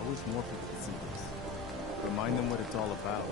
I wish more people could see this. Remind them what it's all about.